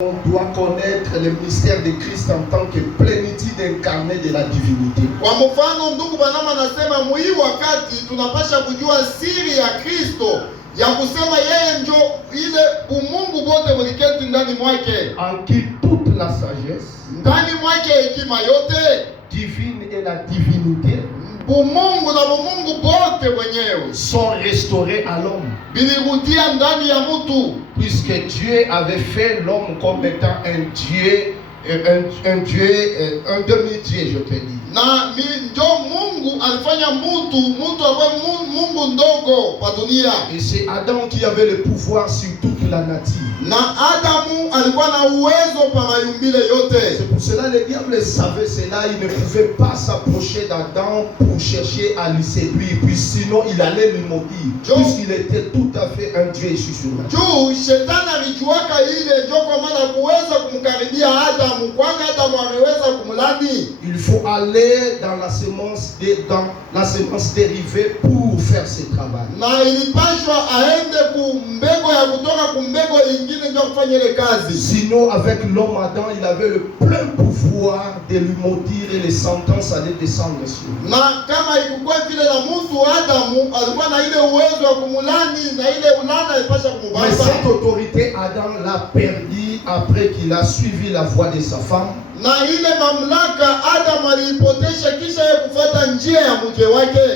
On doit connaître le mystère de Christ en tant que plénitude incarnée de la divinité. Kwa mfano ndugu Branham anasema muhimu wakati tunapasha kujua siri ya Kristo ya kusema yeye ndio ile umungu bote mliketi ndani mwake, en qui toute la sagesse, ndani mwake hekima yote divine et la divinité, umungu na umungu bote wenyewe sont restaurés à l'homme. Bilirudia ndani ya mtu, puisque Dieu avait fait l'homme comme étant un Dieu, un demi-dieu, je te dis. Na ndio Mungu alifanya mtu awe Mungu ndogo kwa dunia. Et c'est Adam qui avait le pouvoir sur toute la nature. Na Adamu alikuwa na uwezo kwa mayumbile yote. C'est pour cela le diable savait cela, il ne pouvait pas s'approcher d'Adam pour chercher à le séduire, puis sinon il allait le maudire, puisqu'il était tout à fait un Dieu issu sur la terre. Juu shetani alijuaka ile ndio kwa maana kuweza kumkaribia Adamu, kwani Adamu ameweza kumlani. Il faut aller dans la semence dérivée pour faire ce travail. Na ilipashwa aende kumbego ya kutoka kumbego ingine ndio kufanya ile kazi. Sinon avec l'homme Adam, il avait le plein pouvoir de lui maudire et les sentences allaient descendre sur lui. Na kama ilikuwa vile na mtu Adamu alikuwa na ile uwezo wa kumulani na ile ulana ipasha kumubamba. Mais cette autorité Adam l'a perdu après qu'il a suivi la voie de sa femme. Na ile mamlaka Adamu alipotesha kisha yeye kufuata njia ya mke wake.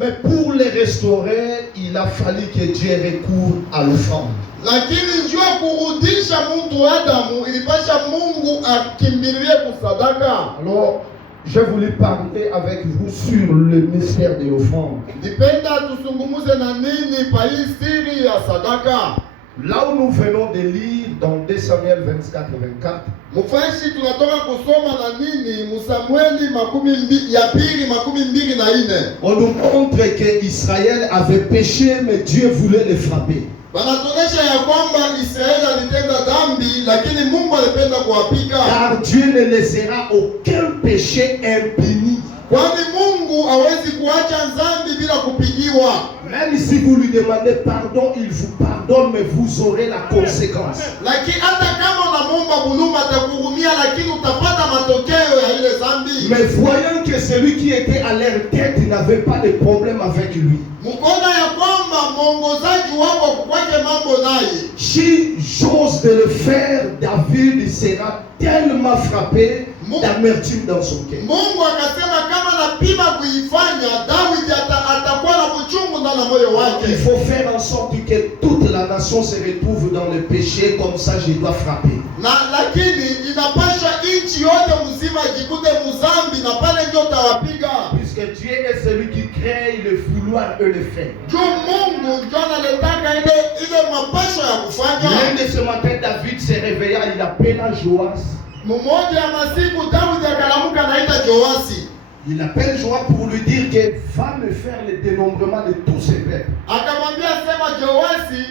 Mais pour les restaurer, il a fallu que Dieu recoure à l'offrande. Lakini njoo kurudisha mtu Adamu ilipasha Mungu akimbilie kusadaka. Alors, je voulais parler avec vous sur le mystère de l'offrande. Nipenda tusungumuze na nini pa hii siri ya sadaka. Là où nous venons de lire dans 2 Samuel 24-24, Mfashi tunatoka kusoma na nini Musamueli ya pili 24. On nous montre que Israël avait péché, mais Dieu voulait les frapper. Wanatuonyesha ya kwamba Israeli alitenda dhambi lakini Mungu alipenda kuwapiga. Car Dieu ne laissera aucun péché impuni. Kwani Mungu hawezi kuacha dhambi bila kupigiwa. Même si vous lui demandez pardon, il vous pardonne, mais vous aurez la conséquence. Lakini hata kama unamwomba buluma atakuhurumia, lakini utapata matokeo ya ile dhambi. Mais voyant que celui qui était à leur tête n'avait pas de problème avec lui, mkona ya kwamba mwongozaji wako kukwake mambo naye, si j'ose de le faire, David sera tellement frappé d'amertume dans son cœur. Mungu akasema kama napima kuifanya, David atakuwa na uchungu ndani ya moyo wake. Il faut faire en sorte que toute la nation se retrouve dans le péché, comme ça je dois frapper. Na lakini inapasha nchi yote mzima jikute mzambi na pale ndio tawapiga. Puisque Dieu est celui qui crée le vouloir et le fait. Ndio Mungu ndio analetaka ile mapasho ya kufanya. L'un de ce matin, David se réveilla, il appela Joas. Mmoja ya masiku Daudi akalamuka naita Joasi. Il appelle Joas pour lui dire que va me faire le dénombrement de tous ces peuples. Akamwambia sema Joasi,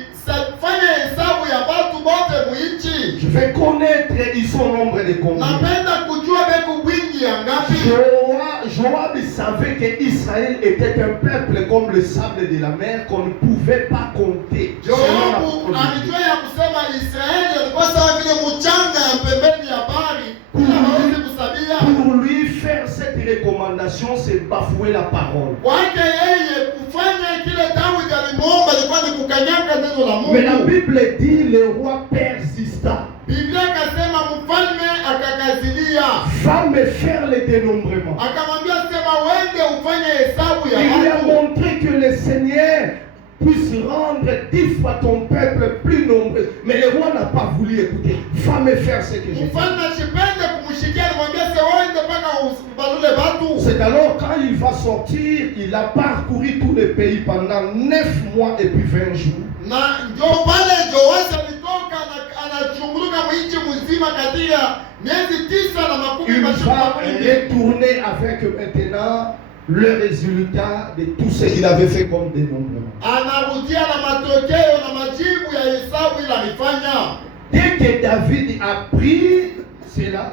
fanya hesabu ya watu wote muinchi. Je vais connaître ils sont nombre de combien. Napenda kujua beku wingi ya ngapi. Joab savait que Israël était un peuple comme le sable de la mer qu'on ne pouvait pas compter. Joab alijua ya kusema Israeli alikuwa sawa vile mchanga ya pembeni ya bahari. Pour lui faire cette recommandation, c'est bafouer la parole. Mais la Bible dit le roi persista. Va me faire le dénombrement. Il lui a montré que le Seigneur puisse rendre 10 fois ton peuple plus nombreux. Mais le roi n'a pas voulu écouter. Va me faire ce que j'ai dit. C'est alors quand il va sortir, il a parcouru tout le pays pendant 9 mois et puis 20 jours. Il va retourner avec maintenant le résultat de tout ce qu'il avait fait comme dénombrement. Dès que David a pris cela,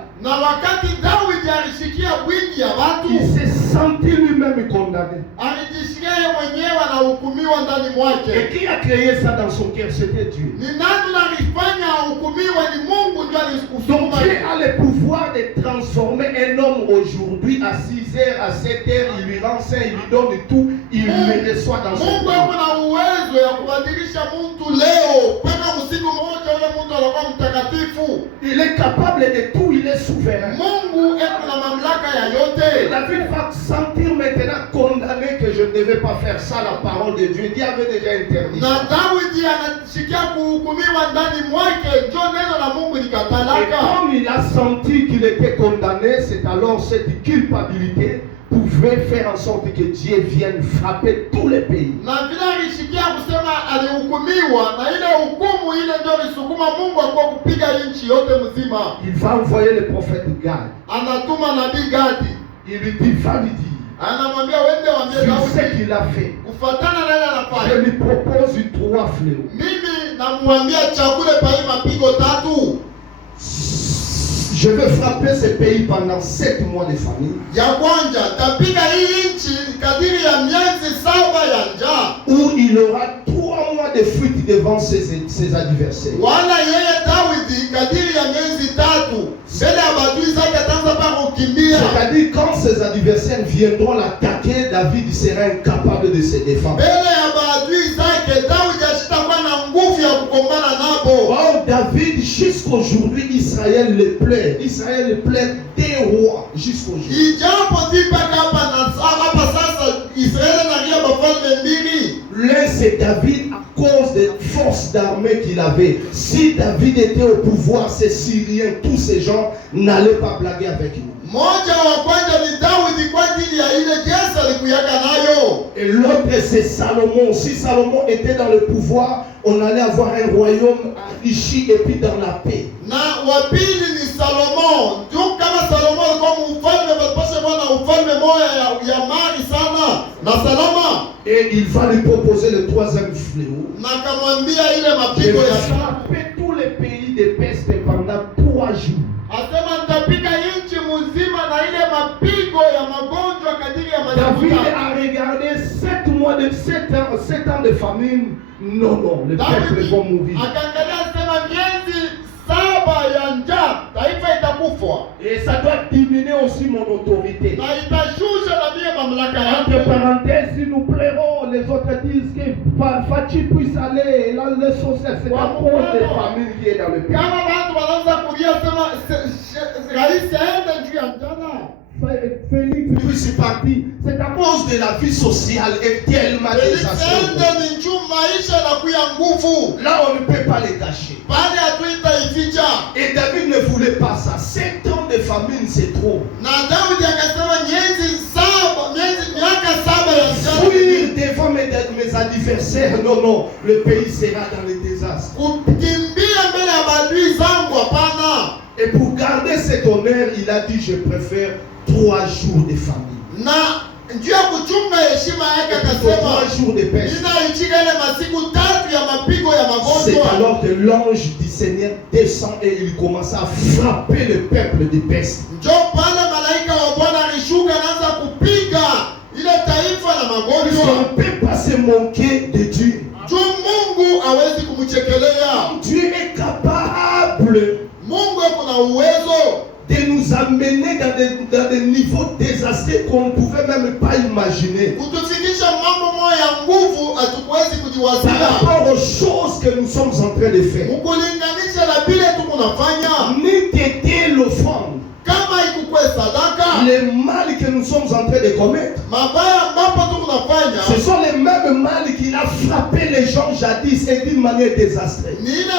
il s'est senti lui-même condamné. condamné. alijishikia yeye mwenyewe anahukumiwa ndani mwake. Et qui a créé ça dans son cœur? C'était Dieu. Ni nani alifanya ahukumiwe? Ni Mungu ndiye Donc alikusukuma. Dieu a le pouvoir de transformer un homme aujourd'hui à 6h, à 7h, il lui renseigne, il lui donne tout, il le reçoit dans son Mungu cœur. yuko na uwezo ya kubadilisha mtu leo mpaka usiku mmoja ule mtu anakuwa mtakatifu. Il est capable de tout, il est souverain. Mungu yuko na mamlaka ya yote. David va sentir maintenant condamné que je ne devais pas faire ça, la parole de Dieu. Dieu avait déjà interdit. Na Daudi anashikia kuhukumiwa ndani mwake, ndio neno la Mungu Et likatalaka. comme il a senti qu'il était condamné, c'est alors cette culpabilité pouvait faire en sorte que Dieu vienne frapper tous les pays. Na vile alishikia kusema alihukumiwa, na ile hukumu ile ndio ilisukuma Mungu kwa kupiga nchi yote mzima. Il va envoyer le prophète Gad. Anatuma nabii Gadi, Il lui dit, va lui dire, anamwambia wende waambie sur ce Daudi qu'il a fait, kufuatana na ile je anafanya. lui propose 3 fléaux. Mimi namwambia chakule pa hii mapigo tatu. Je vais frapper ce pays pendant 7 mois de famine, Ya kwanza tapiga hii nchi kadiri ya miezi 7 ya njaa. où il aura 3 mois de fuite devant ses adversaires. Wala yeye Daudi kadiri ya miezi 3 mbele ya badui zake ataanza pa kukimbia. C'est-à-dire quand ses adversaires viendront l'attaquer, David sera incapable de se défendre. Mbele ya badui zake Daudi ashitakuwa na nguvu ya kukombana nabo. Or David, jusqu'aujourd'hui, Israël le plaît. Israël le plaît des rois jusqu'aujourd'hui. Ijapo tipaka hapa sasa Israeli na bafalme mbili. L'un c'est David à cause des forces d'armée qu'il avait. Si David était au pouvoir, ces Syriens, tous ces gens n'allaient pas blaguer avec lui. Moja wa kwanza ni Daudi kwa ajili ya ile jeshi alikuyaka nayo. Et l'autre c'est Salomon. Si Salomon était dans le pouvoir, on allait avoir un royaume enrichi et puis dans la paix. Na wa pili ni Salomon. Ndio kama Salomon alikuwa mfalme, basi bwana ufalme moja ya mali sana na salama. Et il va lui proposer le 3e fléau. Na akamwambia ile Je mapigo vais ya frapper tous les pays de peste pendant 3 jours. asema nitapika nchi mzima na ile mapigo ya magonjwa kadiri ya David magonjwa. a regardé 7 ans de famine. Non, non, les peuples vont mourir. Akaangalia sema miezi 7 ya njaa, taifa itakufa. Et ça doit diminuer aussi mon autorité. Na itashusha na mie mamlaka Entre yake. parenthèses, si nous plairons, les autres disent que Fachi puisse aller, là, le social, c'est à cause des famines qui est dans le pays. Kama watu wanaanza kulia sema rais aende juu ya njaa. Félix puisse partir. C'est à cause de la vie sociale est tellement désastreuse. Ende ni juu maisha na kuya nguvu. Là, on ne peut pas les cacher. Pale hatuita ificha. Et David ne voulait pas ça. 7 ans de famine, c'est trop. Na Daudi akasema miaka 7 ya njaa. Fuir devant mes adversaires, non, non, le pays sera dans le désastre. Kukimbia mbele ya maadui zangu hapana. Et pour garder cet honneur, il a dit, je préfère 3 jours de famine. Na njoo kuchunga heshima yake Pour 3 akasema jours de peste. ninaichika ile masiku 3 ya mapigo ya C'est magonjwa. alors que l'ange du Seigneur descend et il commence à frapper le peuple de peste. Njoo pale malaika wa Bwana alishuka anaanza kupiga ile taifa la On magonjwa. ne peut pas se moquer de Dieu. Juu Mungu hawezi kumchekelea. Dieu est capable Mungu kuna uwezo de nous amener dans des niveaux désastreux qu'on ne pouvait même pas imaginer. kutufikisha mambo moja ya nguvu hatukuwezi Par kujiwazia. rapport aux choses que nous sommes en train de faire. Ukulinganisha na vile tuko nafanya, Ni t'était l'offrande. kama ikukwe sadaka, Les mal que nous sommes en train de commettre, mabaya ambapo tuko nafanya ce sont les mêmes mal qu'il a frappé les gens jadis et d'une manière désastreuse. ni ile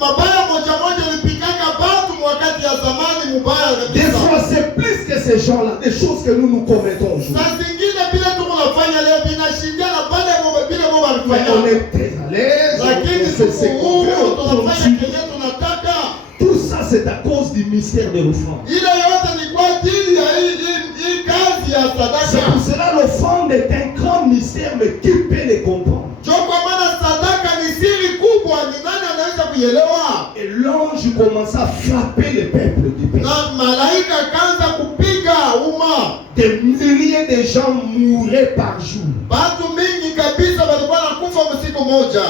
mabaya moja moja ilipikaka batu wakati ya zamani mubaya Des kabisa. fois, c'est plus que ces gens-là, des choses que nous commettons aujourd'hui. Saa zingine vile tuko nafanya leo vinashindiana pale vile Mungu Mais on alifanya. est très à l'aise, Lakini on fait ce tuko qu'on veut, huru, on tunafanya continue. kenye tunataka. Tout ça, c'est à cause du mystère de l'offrande. Ile yote ni kwa ajili ya hii kazi ya C'est pour sadaka. cela l'offrande est un grand mystère, mais qui peut les comprendre? Ndio kwa maana sadaka ni siri kubwa, ni nani anaweza kuielewa? Et l'ange commença à frapper le peuple du pays. Na malaika kaanza kupiga umma. des milliers de gens mouraient par jour. Batu mingi kabisa walikuwa nakufa msiku moja.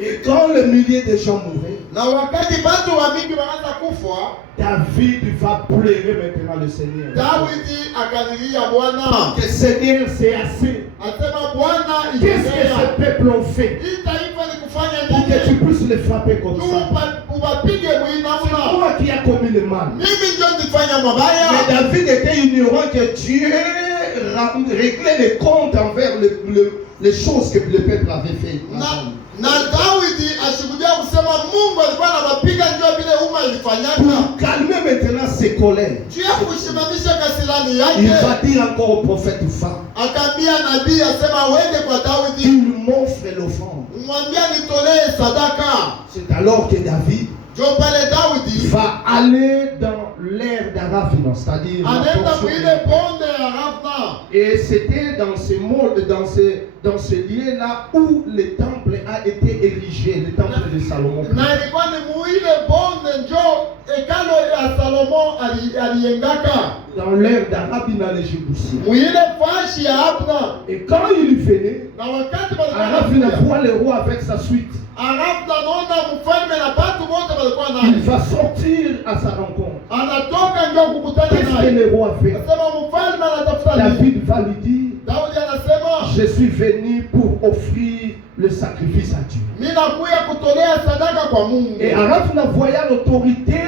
Et quand les milliers de gens mouraient, Na wakati batu wa mingi wanaanza kufa, David va pleurer maintenant le Seigneur. Daudi akalilia Bwana. Que Seigneur, c'est assez. Asema Bwana, Qu'est-ce que ce peuple ont fait hii taifa ni kufanya pour que tu nini? puisses les frapper comme ça? Ubapige C'est mwinamna. toi qui as commis le mal. Mimi ndio nilifanya mabaya. Mais David était ignorant que Dieu réglait les comptes envers les choses que le peuple avait fait. Na Daudi ashuhudia kusema Mungu alikuwa anawapiga ndio vile umma ilifanyaka. Pour calmer maintenant ses colères, Juu ya kushimamisha kasirani il yake, va dire encore au prophète Fa, akaambia nabii asema wende kwa Daudi, il m'offre l'offrande. umwambia nitolee sadaka. C'est alors que David Jo pale Daudi va aller dans l'ère d'Arafina, c'est-à-dire la anaenda portion. mwile bonde ya Rafna. Et c'était dans ce lieu-là où le temple a été érigé, le temple de Salomon. Na ilikuwa ni mwile bonde njo hekalo ya Salomo aliengaka. Dans l'ère d'Arabina les Jébusiens. Mwile fashi ya Abna. Et quand il venait, Na wakati Arafina voit le roi avec sa suite. Arabna naona mfalme na batu wote walikuwa Il naye. va sortir à sa rencontre. Anatoka ndio kukutana Qu'est-ce que naye. le roi fait? Anasema mfalme anatafuta nini? David va lui dire, Daudi anasema je suis venu pour offrir le sacrifice à Dieu. mimi nakuya kutolea sadaka kwa Mungu. Et Arafina voyant l'autorité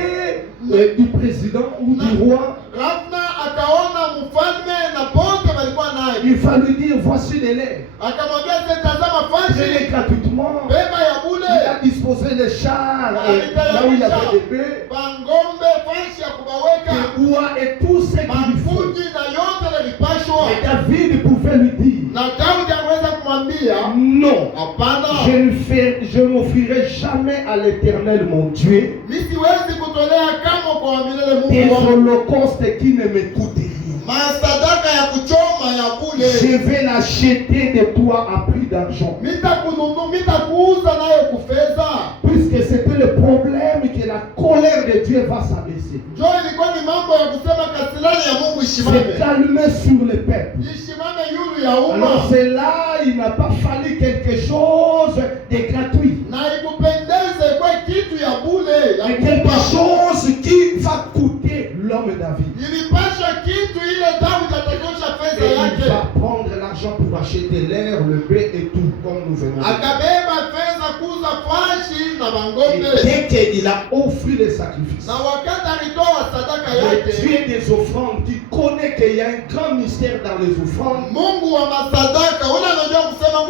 du président ou du roi, Rafna akaona mfalme na bote walikuwa naye. il va lui dire, voici les lait. Akamwambia tazama fashi Prenez gratuitement. beba ya Il bule. a disposé les chars là où il y avait des bœufs, Bangombe fashi ya kubaweka. des oies et tout ce qu'il faut. Mafuji na yote yalipashwa. Et David pouvait lui dire, Na Daudi anaweza kumwambia non, hapana. je n'offrirai jamais à l'Éternel mon Dieu Mimi siwezi kutolea kama kwa milele des Mungu wangu. holocaustes qui ne me coûtent rien. Masadaka ya kuchoma ya bule. Je vais l'acheter de toi à prix d'argent. Mitakuuza nayo kufedha. Puisque c'était le problème que la colère de Dieu va s'abaisser. Njo ilikuwa ni mambo ya kusema kasirani ya Mungu Se ishimame. calmer sur le peuple. Ishimame yulu ya Alors umma. c'est là, il n'a pas fallu quelque chose de gratuit. Na ikupendeze kwa kitu ya bule. Ya Mais quelque kumpa. chose qui va coûter l'homme David. Ilipasha kitu ile Daudi atakosha Et fedha il yake. va prendre l'argent pour acheter l'air, le bœuf et tout, comme nous venons de dire. Akabeba fedha kuuza fashi na Et bangombe. dès qu'il a offert les sacrifices, Na wakati alitoa sadaka le yake. Dieu des offrandes, qui connaît qu'il y a un grand mystère dans les offrandes, Mungu wa masadaka ule anajua kusema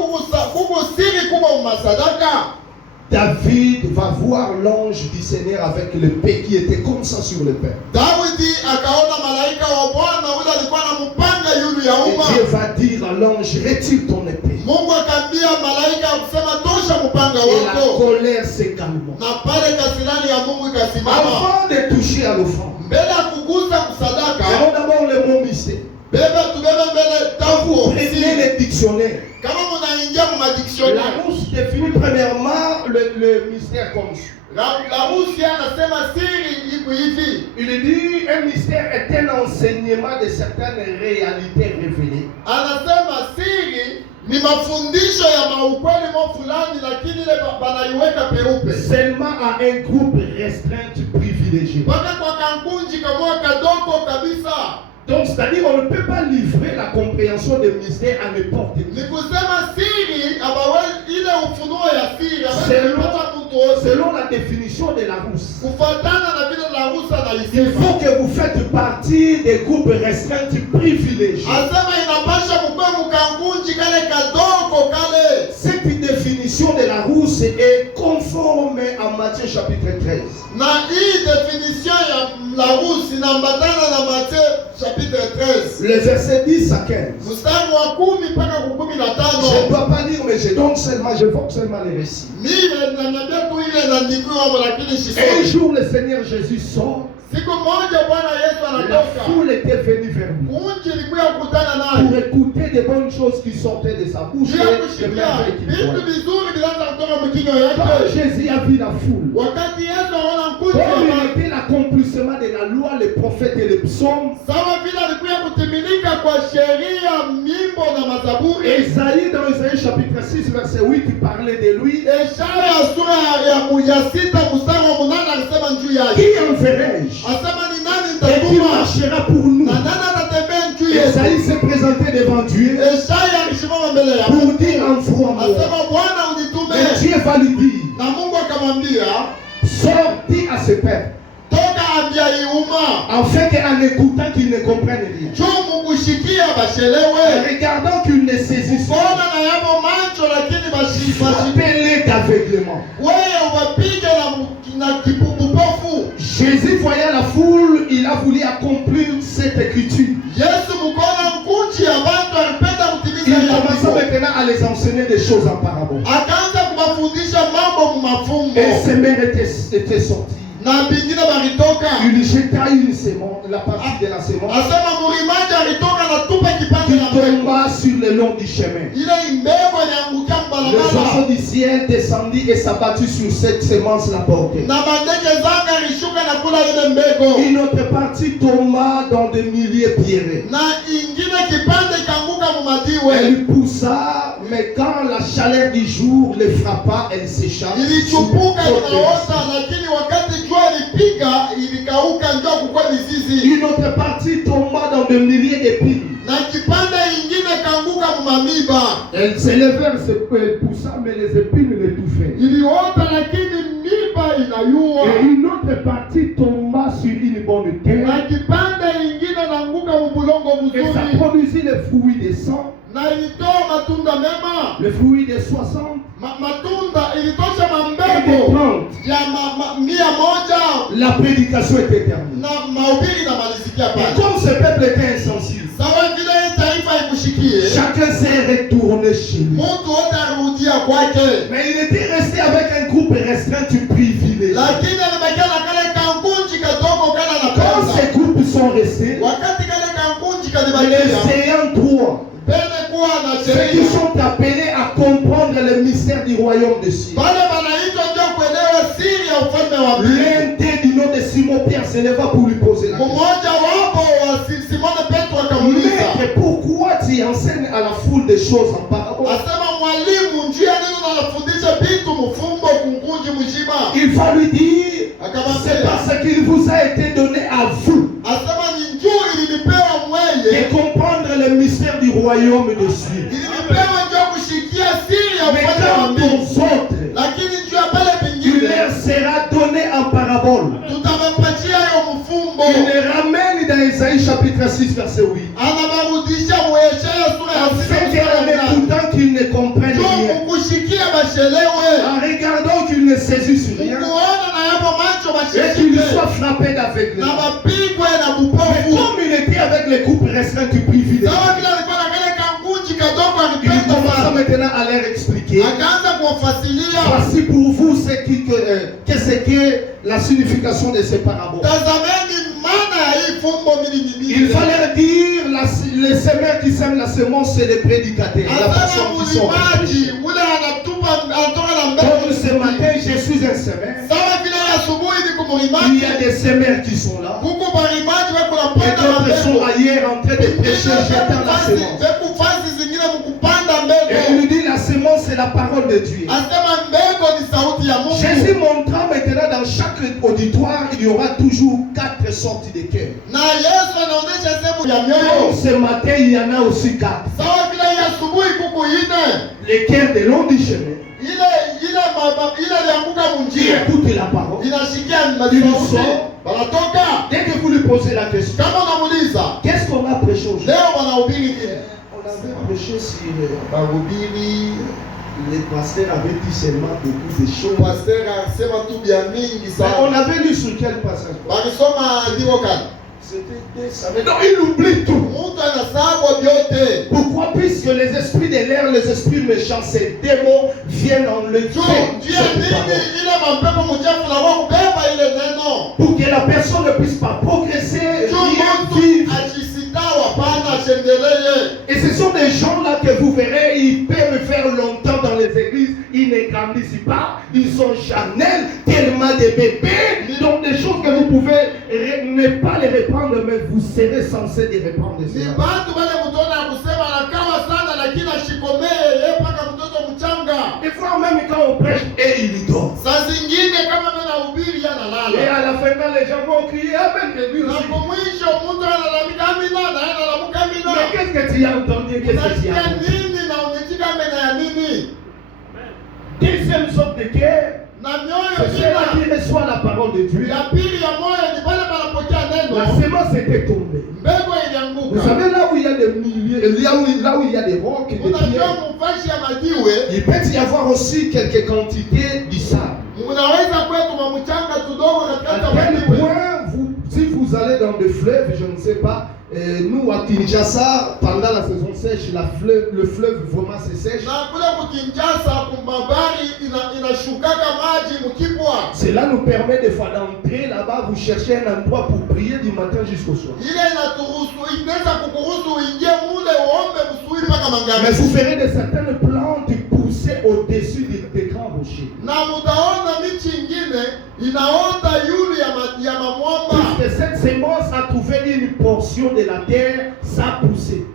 kuku siri kubwa wa masadaka. David va voir l'ange du Seigneur avec l'épée qui était comme ça sur le père. Daudi akaona malaika wa Bwana ule alikuwa anampanga yulu ya Et umma. Dieu va dire à l'ange, retire ton épée. Mungu akaambia malaika kusema tosha mpanga Et la wako. colère se calme. Na pale kasirani ya Mungu ikasimama. Avant de toucher à l'offrande, Mbele ya kugusa kusadaka, prenons d'abord le mot mystère. tubebe mbele tangu Prenez les dictionnaires. kama mnaingia mu dictionnaire. Larousse définit premièrement le mystère comme suit. Larousse anasema siri iko hivi. Il dit un mystère est un enseignement de certaines réalités révélées. Anasema siri ni mafundisho ya maukweli mo fulani, lakini ile banaiweka peupe Seulement à un groupe restreint privilégié. mpaka kwa kankunji kamoja kadogo kabisa. Donc, c'est-à-dire on ne peut pas livrer la compréhension des mystères à n'importe qui. Ni kusema siri abawe ile ufunuo ya siri Selon- mtu wote Selon la définition de Larousse, kufatana na vile Larousse il anaisema. faut que vous faites partie des groupes restreints privilégiés. Asema inapasha mkwe mkankunji kale kadogo kale. Cette définition de Larousse est conforme à Matthieu chapitre 13. Na hii definition ya Larousse inambatana na Matthieu chapitre 13. Le verset 10 à 15. Mstari wa 10 mpaka Je ne 15. dois pas lire, mais je donne seulement, je vois seulement les récits. Mimi naniambia tu ile inaandikiwa lakini Un sisemi. jour, le Seigneur Jésus sort. Siku moja Bwana Yesu La anatoka. foule était venue vers lui Kunji ilikuwa kukutana pour naye. écouter des bonnes choses qui sortaient de sa bouche Juu ya et des kushikia merveilles qu'il vitu voyait. vizuri vinaanza kutoka mkinywa Quand yake. Jésus a vu la foule, Wakati Yesu anaona comme il kunji était l'accomplissement de la loi, les prophètes et les psaumes, sawa Kama vile alikuja kutimilika kwa sheria, mimbo na mazaburi. Esaïe, dans Esaïe chapitre 6, verset 8, il parlait de lui. Yeshaya sura ya 6 mstari wa 8 alisema juu yake. Qui enverrai-je? Asema ni nani Et qui nitatuma? marchera pour nous? Na nani atatembea juu yetu? Esaïe s'est présenté devant Dieu Yeshaya alisimama mbele ya pour Mungu. dire envoie-moi. Asema Bwana Et unitume. Dieu va lui dire, Na Mungu akamwambia, sortis à ce peuple, toka ambia iuma. afin qu'en écoutant qu'ils ne comprennent rien, Chumu kushikia bashelewe. en regardant qu'ils ne saisissent pas, Bona na yabo macho lakini bashi. frappez-les d'aveuglement. Wewe ubapige na kipofu. Jésus, voyant la foule, il a voulu accomplir cette écriture. Yesu mkono mkunchi abantu alipenda kutimiza Il hiyo commença mambo. maintenant à les enseigner des choses en parabole. Akaanza kubafundisha mambo mumafumbo. Et ses mères étaient sorties. Na bingine baritoka. Il jeta une sémence, la partie de la sémence, Asema murimaji alitoka na tupa kipande qui na mbegu. tomba sur le long du chemin. Ile mbegu iliangukia Le mbalabala. oiseau du ciel descendit et s'abattit sur cette sémence, la portée. Na bandege zanga ilishuka na kula ile mbegu. Une autre partie tomba dans des milliers pierrés. Na ingine kipande ikaanguka mumadiwe. Elle poussa, mais quand la chaleur du jour les frappa, elle sécha. Ilichupuka inaota, lakini wakati jua ilipiga ilikauka, ndio kukua mizizi. Une autre partie tomba dans des milliers d'épines. Na kipande ingine kaanguka mumamiba. Elle s'élevait, elle poussa, mais les épines l'étouffaient. Iliota lakini miba inayua. Et une autre partie tomba sur une bonne Na terre. kipande ingine naanguka mubulongo Et ça mzuri. produisit les fruits des 100, Na ilitoa matunda mema. les fruits des 60 Matunda ilitosha et des mambego 30. ya 100. La prédication était terminée. Na mahubiri namalizikia Et pale. comme ce peuple était insensible, Sawa vile taifa ikushikie. chacun s'est retourné chez lui. Mtu wote arudia kwake. Mais il était resté avec un groupe restreint du privilège. Lakini amebakia na kale kangunji kadogo kana na Quand pesa. ces groupes sont restés, Wakati kale kangunji les kalibakia. ayants droit, Pene kuwa na ceux qui sheria. sont appelés à comprendre le mystère du royaume de cieux. Wale wanaitwa ndio kuelewa siri ya ufalme wa mbingu. L'un d'eux du nom de Simon Pierre se leva pour lui poser la question. Mmoja wapo wa Simone Petro akamuuliza. Maître, pourquoi tu enseignes à la foule des choses en parabole? Asema mwalimu, njia nini unafundisha vitu mfumbo kungunji mzima? Il va lui dire, c'est Akamwambia. parce qu'il vous a été donné à vous Asema ni njuu ilinipewa de mweye. comprendre le mystère du royaume de cieux. Ilinipewa njoo kushikia siri ya Mais ufalme wa quant mbingu. aux autres, Lakini njuu ya pale il pengine leur sera donné en parabole. tutampatia hiyo mfumbo. Il les ramène dans Isaïe chapitre 6 verset 8. Anamarudisha Yeshaya sura ya Afin 6 qu'en écoutant qu'ils ne comprennent njoo rien, kukushikia bashelewe. en regardant qu'ils ne saisissent rien, Kuona na yapo macho et qu'ils basheshike. soient frappés Na d'aveuglement. bapigwe na Mais bupofu. comme il était avec les groupes restreints du privilège, Sawa vile alikuwa na kale kangunji kadogo il alipenda commença sana. maintenant à leur expliquer. Akaanza kuwafasilia. Voici pour vous ce qu'est-ce que la signification de ces paraboles. Tazameni maana ya hii fumbo Il milimili. va leur dire, les semeurs qui sèment la semence, c'est les prédicateurs, la Asema personne qui sont mulimaji prêchés. ule anatoka na Comme mbegu. ce matin, je suis un semeur. Sawa vile asubuhi niko Il mulimaji. y a des semeurs qui sont là. Huko balimaji wako Et napanda d'autres sont mbegu. ailleurs en train de prêcher, jetant la semence. Mbegu fasi zingine mkupanda Et mbegu. il nous dit, la semence, c'est la parole de Dieu. Asema mbegu ni sauti ya Mungu. Jésus montrant maintenant dans chaque auditoire, il y aura toujours 4 sortes de cœurs. Na Yesu anaonyesha sehemu ya Comme mioyo. ce matin, il y en a aussi 4. Sawa vile ya asubuhi kuku ine. Les cœurs de long du chemin Ile ilianguka qui munjia. écoutent la parole. Inashikia Ils masauti. sont- Wanatoka. Dès que vous lui posez la question, Kama unamuuliza, qu'est-ce qu'on a prêché aujourd'hui? leo wanahubiri nini? On avait prêché sur Mahubiri, les pasteurs avaient dit seulement beaucoup de choses. pastor alisema tu bya mingi Mais sana. on avait lu sur quel passage? Wakisoma andiko kali. C'était des semaines. Non, il oublie tout. Mtu anasahau vyote. Pourquoi? Puisque les esprits de l'air, les esprits méchants, ces démons viennent enlever Juu njia cette nini parole. ile mapepo mchafu na wao kubeba ile neno. Pour que la personne ne puisse pas progresser, Juu rien mtu vivre. ajisitawa hapana ashendelee. Et ce sont des gens là que vous verrez, ils peuvent faire longtemps dans les églises, ils ne grandissent pas, ils sont charnels, tellement de bébés, donc des choses que vous pouvez ne pas les répandre, mais vous serez censé les répandre. Ni batu wale mtona ya kusema anakawa sana lakini ashikomee yeye mpaka mtoto mchanga. Des fois même quand on prêche et il dort. Saa zingine kama mimi nahubiri Et analala. à la fin quand les gens vont crier Amen, j'ai vu Na aussi. kwa mwisho mtu analalamika amina na yeye analamuka amina. Mais qu'est-ce que tu as entendu? Qu'est-ce que tu Unasikia as entendu? nini na umetika amena ya nini? Deuxième sorte de cœur, Na mioyo c'est celui-là qui ina reçoit la parole de Dieu. ya pili ya moyo ni pale panapokea neno. La semence était tombée. Mbegu Vous ilianguka. savez, là où il y a des milliers, là où il y a des rocs et des Unajua pierres, mfashi ya madiwe, il peut y avoir aussi quelques quantités du sable. unaweza kwetu mamchanga tudogo À katika quel madiwe. point, si vous allez dans des fleuves, je ne sais pas, nous à Kinshasa, pendant la saison sèche, le fleuve vraiment se sèche. Na kule kukinjasa kumabari inashukaka maji mkipwa. Cela nous permet des fois d'entrer là-bas, vous cherchez un endroit pour prier du matin jusqu'au soir. Ile inaturuhusu inaweza kukuruhusu uingie mule uombe msui mpaka Mais magharibi. vous verrez de certaines plantes pousser au-dessus des grands rochers. Na mutaona michi ingine inaota yulu ya mamwamba. Puisque cette semence a trouvé une portion de la terre, ça a poussé.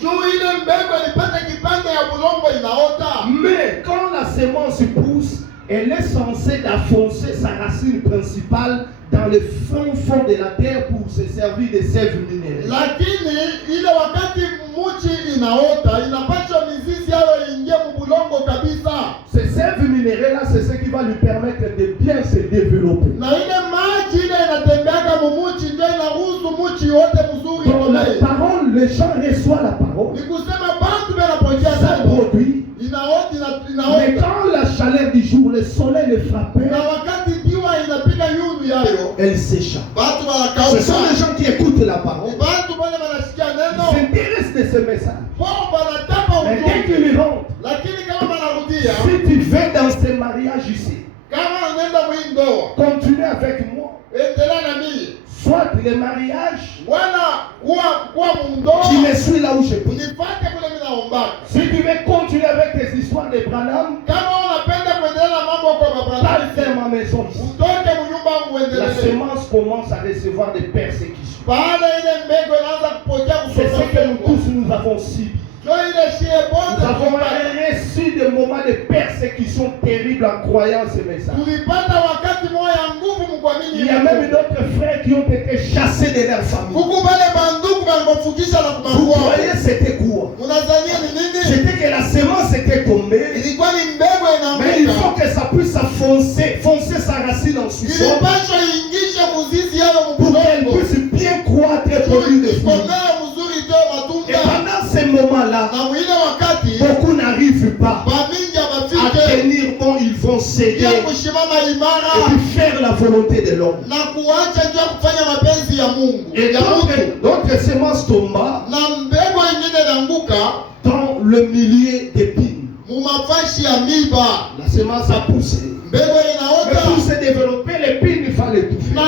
Juu ile mbegu ilipata kipande ya bulongo inaota. Mais quand la semence pousse, elle est censée d'affoncer sa racine principale dans le fond de la terre pour se servir des sèves minérales. Lakini ile wakati muchi inaota inapata mizizi yao ingie mbulongo kabisa. Ces sèves minérales là, c'est ce qui va lui permettre de bien se développer. Na ile maji ile inatembeaka mumuchi ndio inaruhusu muchi yote mzuri Dans la ikomee. parole, les gens reçoivent la parole, Ni kusema bantu banapokea ça neno produit. inaota Mais inaota. quand la chaleur du jour, le soleil le frappait, Na wakati jua inapiga yulu yayo elle s'échappe. bantu Ce banakauka. sont les gens qui écoutent la parole, Ni bantu bale banasikia ils neno s'intéressent de ce message. wao banataka Mais dès ujumbe. qu'ils rentrent, Lakini kama banarudia si tu vas dans ce mariage ici, kama unaenda mwindoa continue avec moi. endelea na mimi Soit le mariage wala kuwa mundoa qui me suit là où je prie. unipate kule mimi naomba. Si tu veux continuer avec tes histoires de Branham, Kama unapenda kuendelea na mambo kwa pas mabrada faire ma maison. utoke mnyumba wangu La uendelee. semence commence à recevoir des persécutions. Baada ile mbegu inaanza kupokea C'est ce que nous kusoma. tous nous avons subi. Ndio ile shie bonde Nous avons tulipata. reçu des moments de persécution terribles en croyant ce message. Tulipata wakati moja ya nguvu mkuamini. Il y a même d'autres frères qui ont été chassés de leur famille. Huku bale bandugu balipofukisha na Vous kumangua. croyez c'était quoi? Unadhania ni nini? C'était que la semence était tombée. Ilikuwa ni mbegu Mais il faut inaanguka. que ça puisse foncer sa racine en sous-sol Ilipaswa iingishe mzizi yayo pour qu'elle mbulongo. puisse bien croître et produire des fruits. Ikomee mzuri itoe Et matunda. pendant ces moments-là, Na mwile wakati beaucoup n'arrivent pas bamingi à abafike tenir bon, ils vont céder ya et kushimama imara puis faire la volonté de l'homme. na kuacha ndio kufanya mapenzi ya Mungu Et ya mtu. d'autres semences tombent Na mbegu ingine inaanguka dans le milieu d'épines. mumafashi ya miba. La semence a poussé. Mbegu Mais inaota pour se développer, l'épine, il fallait tout faire.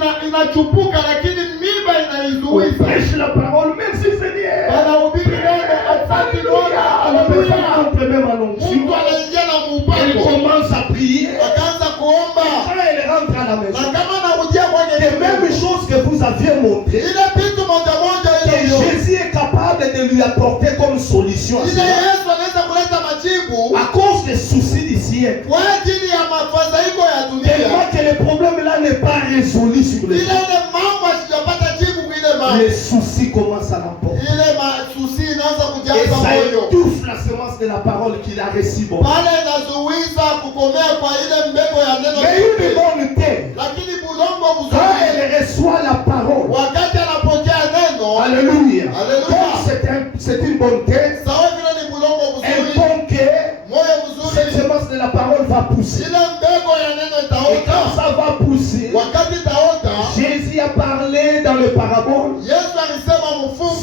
na inachupuka, lakini miba On inaizuiza. prêche la parole, merci Seigneur. Wanahubiri neno, asante Bwana, La personne haleluya. entre même à l'onction. Mtu anaingia na Elle muupako commence à prier. akaanza kuomba, Quand elle rentre à la na maison, kama anarudia kwenye les mêmes choses que vous aviez montrées, ile vitu moja moja que ile Jésus est capable de lui apporter comme solution à ile cela. Yesu anaweza kuleta majibu À cause des soucis du siècle. kwa ajili ya mafadhaiko ya dunia. Tellement que le problème là n'est pas résolu sur le Ile mambo sijapata jibu kwa ile mambo. Les soucis commencent à l'emporter. Ile masusi inaanza Et kujaza ça moyo. étouffe la semence de la parole qu'il a reçue. Bon. Pale inazuiza kukomea kwa ile mbegu ya neno. Mais une bonne terre, Lakini bulongo quand mzuri elle reçoit la parole, wakati anapokea neno, alléluia, Alléluia. donc c'est une bonne terre, sawa vile ni bulongo un mzuri, bon cœur, moyo cette mzuri, semence de la parole va pousser. ile mbegu ya neno Et quand itaota. ça va pousser, Wakati itaota, Jésus a parlé dans le parabole, Yesu alisema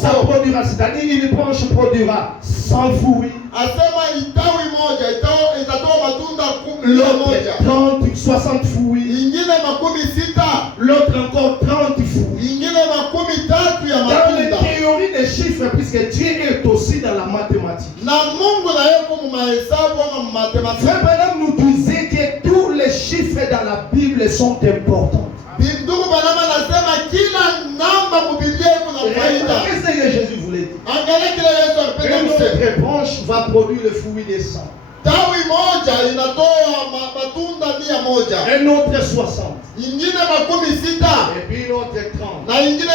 ça mfungo, produira, c'est-à-dire une branche produira 100 fruits, asema itawi moja itatoa matunda l'autre moja, 30, 60 fruits, ingine 60, l'autre encore 30 fruits. ingine 3 ya Dans les matunda. théories des chiffres, puisque Dieu est aussi dans la mathématique. Na Mungu na yeye kwa mahesabu ama matematiki. Frère Branham nous disait que tous les chiffres dans la Bible sont importants. Ndugu Branham anasema produit le fruit des 100. Tawi moja inatoa matunda 100. Un autre 60. Ingine 60. Et puis une autre 30. Na ingine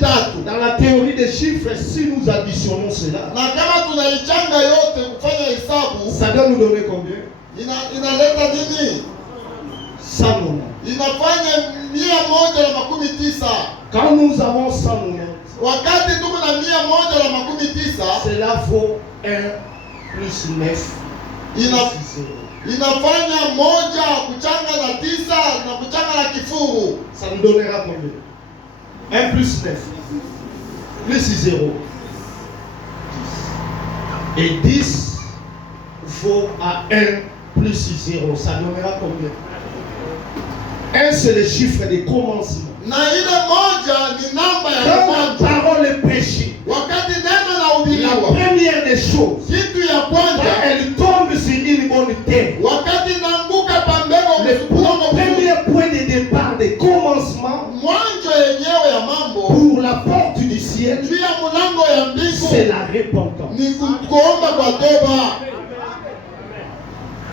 30. Dans la théorie des chiffres, si nous additionnons cela, Na kama tunaichanga yote kufanya hesabu, ça doit nous donner combien? inaleta nini? 190. Inafanya 190. Quand nous avons 190, Wakati tuko na 190, cela vaut 1 plus 9. Inafanya moja kuchanga na 9 na kuchanga na kifuru. Ça nous donnera combien? 1 plus 9 plus 0. 10. Et 10 vaut à 1 plus 0. Ça donnera combien? 1 c'est le chiffre de commencement. Na ile moja ni namba ya Quand kwanza. la parole est prêchée, Wakati neno la la ubiriwa, première des choses, kitu ya quand kwanza, elle tombe sur une bonne terre, wakati inaanguka pambeko le msipulongo premier point de départ, de commencement mwanzo yenyewe ya mambo pour la porte du ciel, juu ya mlango ya mbingu c'est la repentance. ni kuomba kwa toba.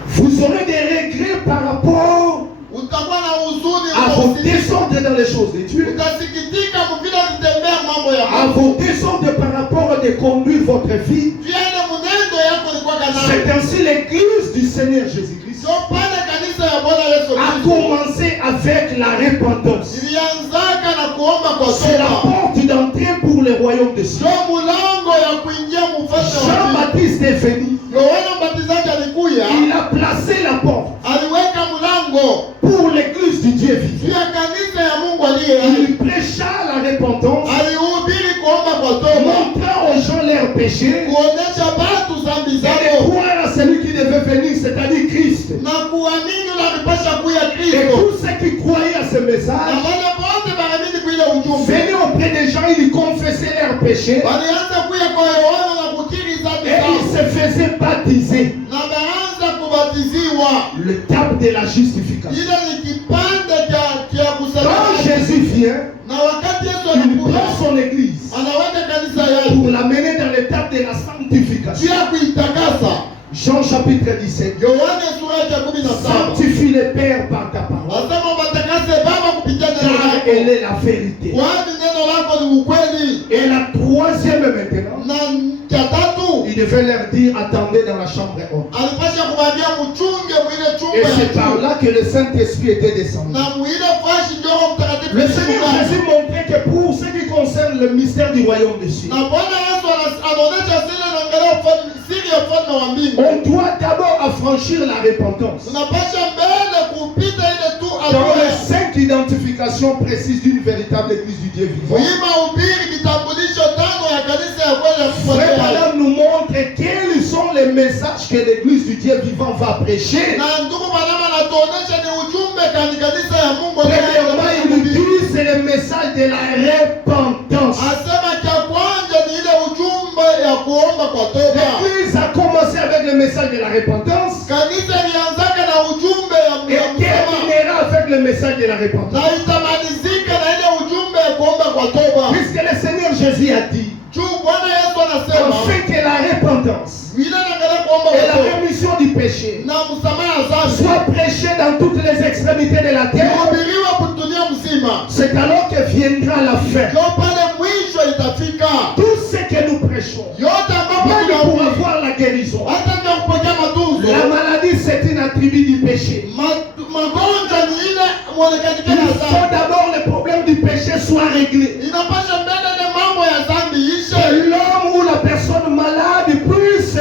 Vous aurez des regrets par rapport Utakuwa na huzuni, à vos désordres dans les choses de Dieu, utasikitika mvile kutembea mambo ya à Mungu. vos désordres par rapport de conduire votre vie. Juu ya ile mwenendo yako ilikuwa C'est kanani. ainsi l'église du Seigneur Jésus-Christ Sio pale kanisa ya Bwana Yesu a Kristo commencé avec la repentance. ilianzaka na kuomba kwa C'est la toba. porte d'entrée pour le royaume de cieux. Sio mlango ya kuingia mfalme wa mbingu. Jean-Baptiste est venu. Yohana Mbatizaji alikuya, Il a placé la porte aliweka mlango pour l'église du Dieu juu vivant. ya kanisa ya Mungu aliye hai. Il prêcha la repentance, Alihubiri kuomba kwa toba, montrant aux gens leurs péchés kuonesha watu dhambi et de zao croire à celui qui devait venir, c'est-à-dire Christ. na kuamini ule alipasha kuya Et Kristo. tous ceux qui croyaient à ce Na message wale wote baamini kuile ujumbe venaient auprès des gens, ils confessaient leurs péchés walianza kuya kwa Yohana na kukiri dhambi et ils zao se faisaient baptiser. na baanza kubatiziwa. L'étape de la justification. Ile ni kipande cha Quand kusalama. Jésus vient, Na wakati Yesu il anakuja prend son église anaweka kanisa pour yake l'amener dans l'étape de la juu sanctification. ya kuitakasa. Jean chapitre 17. Yohana sura ya 17 Sanctifie le Père par ta parole, anasema watakase Baba kupitia neno car lako, elle est la vérité. kwani neno lako ni ukweli. Et la troisième maintenant, Na cha tatu il devait leur dire, attendez dans la chambre haute. alipasha kumwambia mchunge mwile Et chumba c'est ya par juu, là que le Saint-Esprit était descendu. na mwile fashi ndio Roho Mtakatifu Le Seigneur alishuka. Jésus montrait que pour ce qui concerne le mystère du royaume des cieux, Na Bwana Yesu anaonyesha sile naangalia siri ya ufalme wa mbingu. on doit d'abord affranchir la repentance. Tunapasha mbele kupita ile tu Dans hatua les 5 identifications précises d'une véritable église du Dieu vivant, kuima ubiri vitambulisho 5 ya kanisa ya kweli ya Mungu Frère aliye hai. Branham nous montre quels sont les messages que l'église du Dieu vivant va prêcher. Na ndugu Branham anatuonesha ni ujumbe kanisa ya Mungu aliye hai. Premièrement, il nous dit c'est le message de la repentance. Asema cha kwanza ni ile ujumbe ya kuomba kwa toba. L'église a commencé avec le message de la repentance Kanisa ilianzaka na ujumbe ya et msamaha terminera avec le message de la repentance. na itamalizika na ile ujumbe ya kuomba kwa toba. Puisque le Seigneur Jésus a dit, Juu Bwana Yesu anasema afin que la repentance vile naangalia kuomba et kwa la toba rémission du péché na msamaha ya dhambi soient prêchées dans toutes les extrémités de la terre, kuhubiriwa kudunia mzima, c'est alors que viendra la fin. ndio pale mwisho itafika. Tout ce que nous prêchons, Yote ambapo même pour tunahubiri, avoir la guérison, hata ndio kupokea matunzo. la maladie c'est une attribut du péché. Magonjwa ni ile mwonekano Il ya faut dhambi. d'abord le problème du péché soit réglé. Inapasha mbele ile mambo ya dhambi ishe, Que l'homme ou la personne malade puisse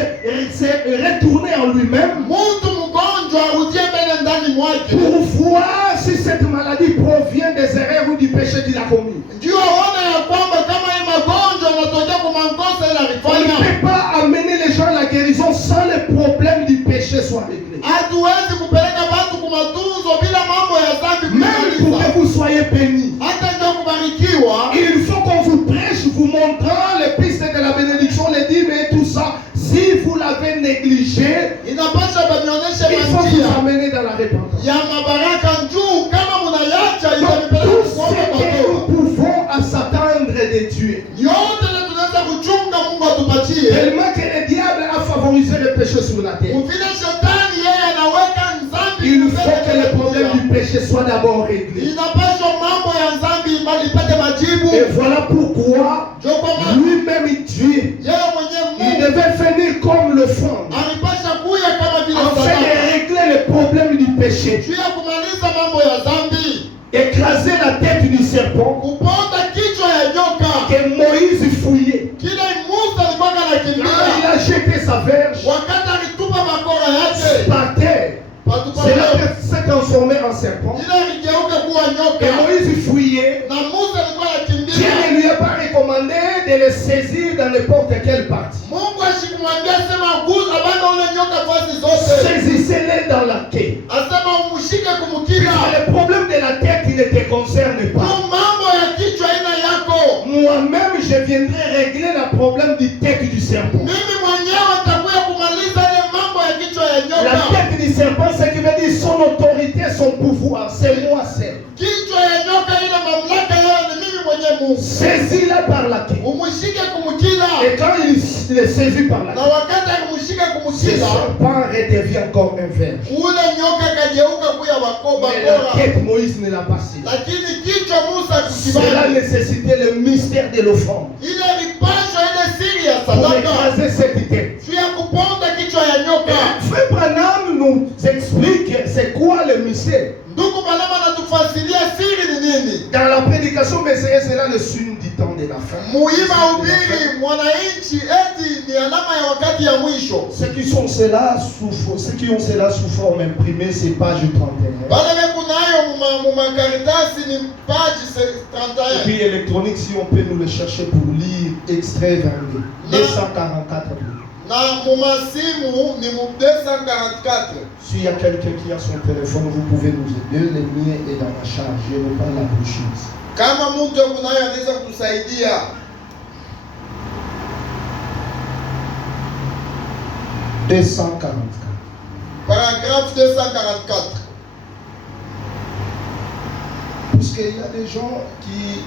se retourner en lui-même mtu mgonjwa arudie mbele ndani mwake, pour voir si cette maladie provient des erreurs ou du péché qu'il a commis. ndio aone ya kwamba kama hii magonjwa yanatokea kwa makosa ile On ne alifanya. peut pas amener les gens à la guérison sans le problème du péché soit réglé. Hatuwezi kupeleka watu kwa matunzo bila mambo ya dhambi Même pour kumaliza. que vous soyez bénis, Hata ndio kubarikiwa, il faut qu'on vous prêche, vous montrant les pistes de la bénédiction, les dîmes et tout ça. Si vous l'avez négligé, inapasha banionyeshe il faut manjia vous amener dans la repentance. ya mabaraka njuu. Kama munayacha Donc, itanipeleka tout kuomba ce kwa que nous toba. pouvons à s'attendre de Dieu. Yote ile tunaweza kuchunga Mungu atupatie. Tellement que le diable a favorisé le péché sur la terre, Vile shetani yeye anaweka dhambi il faut que le problème du péché soit d'abord réglé. inapaswa mambo ya dhambi ipate majibu. Et voilà pourquoi Ndio kwa maana lui-même Dieu, yeye mwenyewe il Mungu devait venir comme le fond, alipasha kuya kama vile afin sadaka de régler le problème du péché, juu ya kumaliza mambo ya dhambi, écraser la tête du serpent kuponda kichwa ya nyoka. que Moïse fouillait. Kile Musa alikuwa Quand il anakimbia a jeté sa verge wakati alitupa bakora yake par terre, patupa c'est là qu'elle s'est transformée en serpent. ile iligeuka kuwa Et nyoka, Moïse fouillait. na Musa alikuwa Dieu anakimbia. ne lui a pas recommandé de le saisir dans n'importe quelle partie. Mungu ashikumwambia sema guza bana ule nyoka fasi zote, Saisissez-le dans la queue. asema umushike Puisque kumukila. le problème de la tête, il ne te concerne Kwa pas. mambo ya kichwa ina yako, Moi-même, je viendrai régler le problème du tête du serpent. mimi mwenyewe nitakuya kumaliza ile mambo ya kichwa ya La nyoka. tête du serpent, ce qui veut dire son autorité, son pouvoir, c'est moi seul. Kichwa ya nyoka ile mamlaka yao ni mimi mwenyewe Mungu. Saisis-le par la queue. Umushike kumukila, Et quand il est saisi par la na queue, wakati akumushika ce kumukila, serpent redevient encore un verge. ule nyoka kageuka kuya bakoba Mais la bora, tête, Moïse ne l'a pas saisi. lakini kichwa Musa Cela kukibali. nécessitait le mystère de l'offrande Ile lipashwa ile siri ya pour sadaka écraser cette tête. juu ya kuponda kichwa ya nyoka. Frère Branham nous explique c'est quoi le mystère. Ndugu Balama anatufasiria siri ni nini. Dans la prédication, mais c'est là le signe du temps de la fin. Muhimu ubiri mwananchi eti ni alama ya wakati ya mwisho. Ceux qui ont cela sous forme imprimée, c'est page 31. Bale bekunayo mumakaritasi ni page Et 31. puis électronique, si on peut nous le chercher pour lire, extrait 22. 244. Na mumasimu ni mu 244. S'il y a quelqu'un qui a son téléphone, vous pouvez nous aider. Le mien est dans la charge. Je n'ai pas la brochure. Kama mtu kunayo anaweza kutusaidia. 244. Paragraphe 244. Puisqu'il y a des gens qui,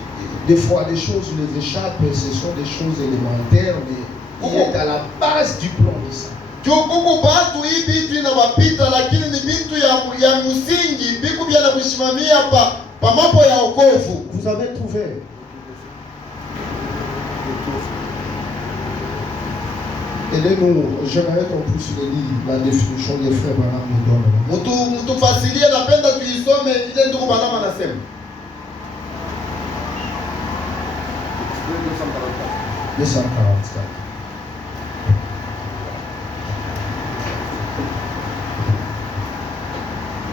des fois, des choses les échappent, ce sont des choses élémentaires, mais il est à la base du plan de ça. Kuku batu hii bitu inawapita, lakini ni bitu ya msingi biku vya kushimamia pa mambo ya wokovu. Vous avez trouvé? Aidez-nous, j'aimerais qu'on puisse le lire, la définition des frères Branham nous donne. Mtufasilie, napenda tuisome ile ndugu Balama anasema. 244.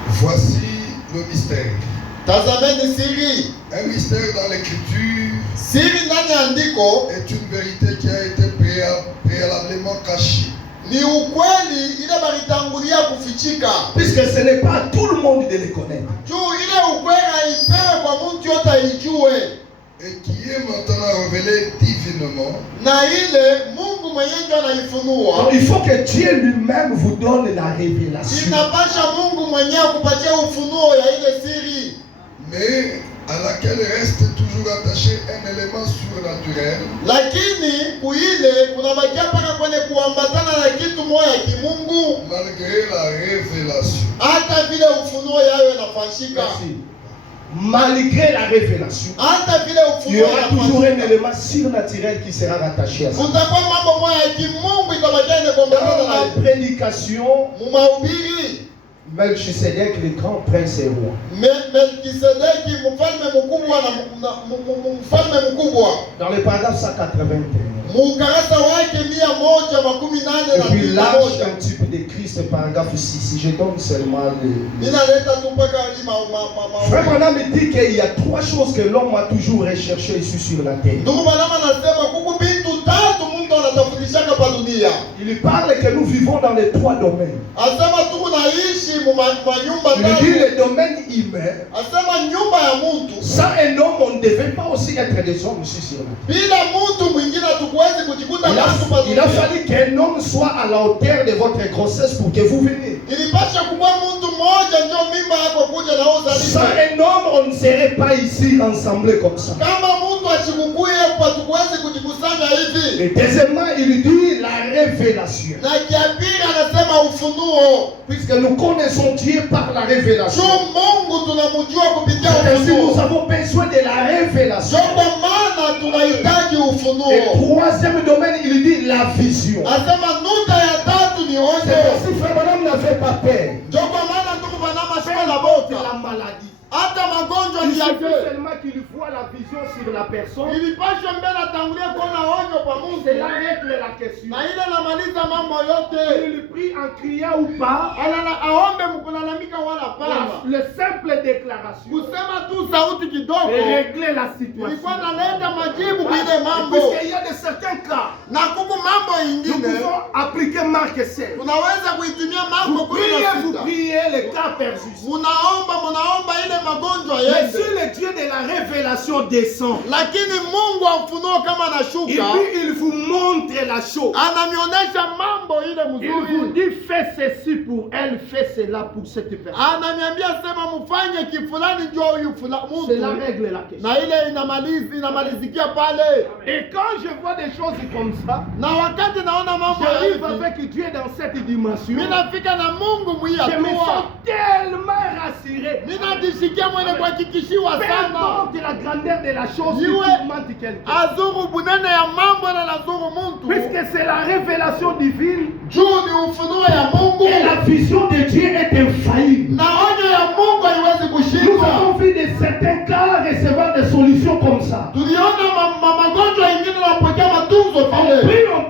Voici le mystère. Tazameni siri. Un mystère dans l'écriture Siri ndani ya andiko est une vérité qui a été préalablement cachée. ni ukweli ile balitangulia kufichika. Puisque ce n'est pas à tout le monde de les connaître. Juu ile ukweli haipewe kwa mtu yote aijue. Et qui est maintenant révélé divinement Na ile Mungu mwenyewe ndio anaifunua. Donc, il faut que Dieu lui-même vous donne la révélation. Inapasha Mungu mwenyewe kupatia ufunuo ya ile siri. mais à laquelle reste toujours attaché un élément surnaturel Lakini kuile kunabakia mpaka kwenye kuambatana na kitu moja kimungu, malgré la révélation. hata vile ufunuo yayo inafanyika. Merci. Malgré la révélation, Hata vile il y ufunuo aura toujours un inafanyika, élément surnaturel qui sera rattaché à ça. kutakuwa mambo moja ya kimungu itabakia Dans inakuambatana la na prédication, mumahubiri. Melchisedec, le grand prince et roi. Melkisedeki mfalme mkubwa na mfalme mkubwa, Dans le paragraphe 181. mukarasa wake 189 Et puis là, na un type décrit ce paragraphe 6. Je donne seulement les... ninaleta tu mpaka Frère Branham dit qu'il y a trois choses que l'homme a toujours recherché ici sur la terre. ndugu Balama anasema kuku bintu tatu mtu anatafutishaka pa dunia. Il parle que nous vivons dans les trois domaines. Asema tuku naishi manyumba Il dit tatu. le domaine humain. Asema nyumba ya mtu. Sans un homme, on ne devait pas aussi être des hommes ici sur la terre. Bila mtu mwingine hatukuwezi kujikuta watu pa Il a dunia. fallu qu'un homme soit à la hauteur de votre grossesse pour que vous veniez. Ilipasha kuwa mtu mmoja ndio mimba yako kuja na Sans uzalishe. un homme, on ne serait pas ici rassemblés comme ça. Kama mtu achikukuye kwa tukuwezi kujikusanya hivi. Et deuxièmement, il dit la révélation. Na ya pili anasema ufunuo. Puisque nous connaissons Dieu par la révélation. Mungu tunamjua kupitia Si nous ufunuo. avons besoin de la révélation. Kwa maana tunahitaji ufunuo. Et troisième domaine, il dit la vision. Asema nuta ya tatu ni C'est onyo. si frère Branham n'avait pas peur. Kwa maana ndugu banama sio la bota. La maladie. Hata magonjwa Il ni suffit yake. seulement qu'il voit la vision sur la personne. Ilipaswa mbele atangulie kuona onyo kwa Mungu. Cela règle la question. Na ile namaliza mambo yote. Il prie en criant ou pas. Aombe mkulalamika wala pana. Le simple déclaration. Kusema tu sauti kidogo. Et régler la situation. Ilikuwa naleta majibu kwa ile mambo. Puisqu'il y a de certains cas. Na kuku mambo Nous ingine. pouvons appliquer Marc 16. Tunaweza kuitumia mambo Vous priez les cas persus. Munaomba ile magonjwa Mais yende. si le Dieu de la révélation descend, Lakini Mungu amfunuo kama et anashuka. puis il vous montre la chose. Ananionyesha mambo ile Il vous mzuri. dit fais ceci pour elle, fais cela pour cette personne. Ananiambia sema mfanye kifulani njoo huyu C'est la mtu. règle la question. Na ile inamalizikia pale. Et quand je vois des choses comme ça, Na wakati naona mambo j'arrive hivi, avec Dieu dans cette dimension. mimi nafika na Mungu Je me sens mwiyatua. tellement rassuré. Mimi najisikia mwenye kuhakikishiwa Peu sana. importe la grandeur de la chose qui Iwe tourmente quelqu'un. azuru bunene ya mambo na lazuru muntu. Puisque c'est la révélation divine, Juu ni ufunuo ya Mungu. et la vision de Dieu est infaillible. Na onyo ya Mungu haiwezi Nous kushindwa. avons vu de certains cas recevoir des solutions comme ça. Tuliona magonjwa ingine napokea matunzo On pale.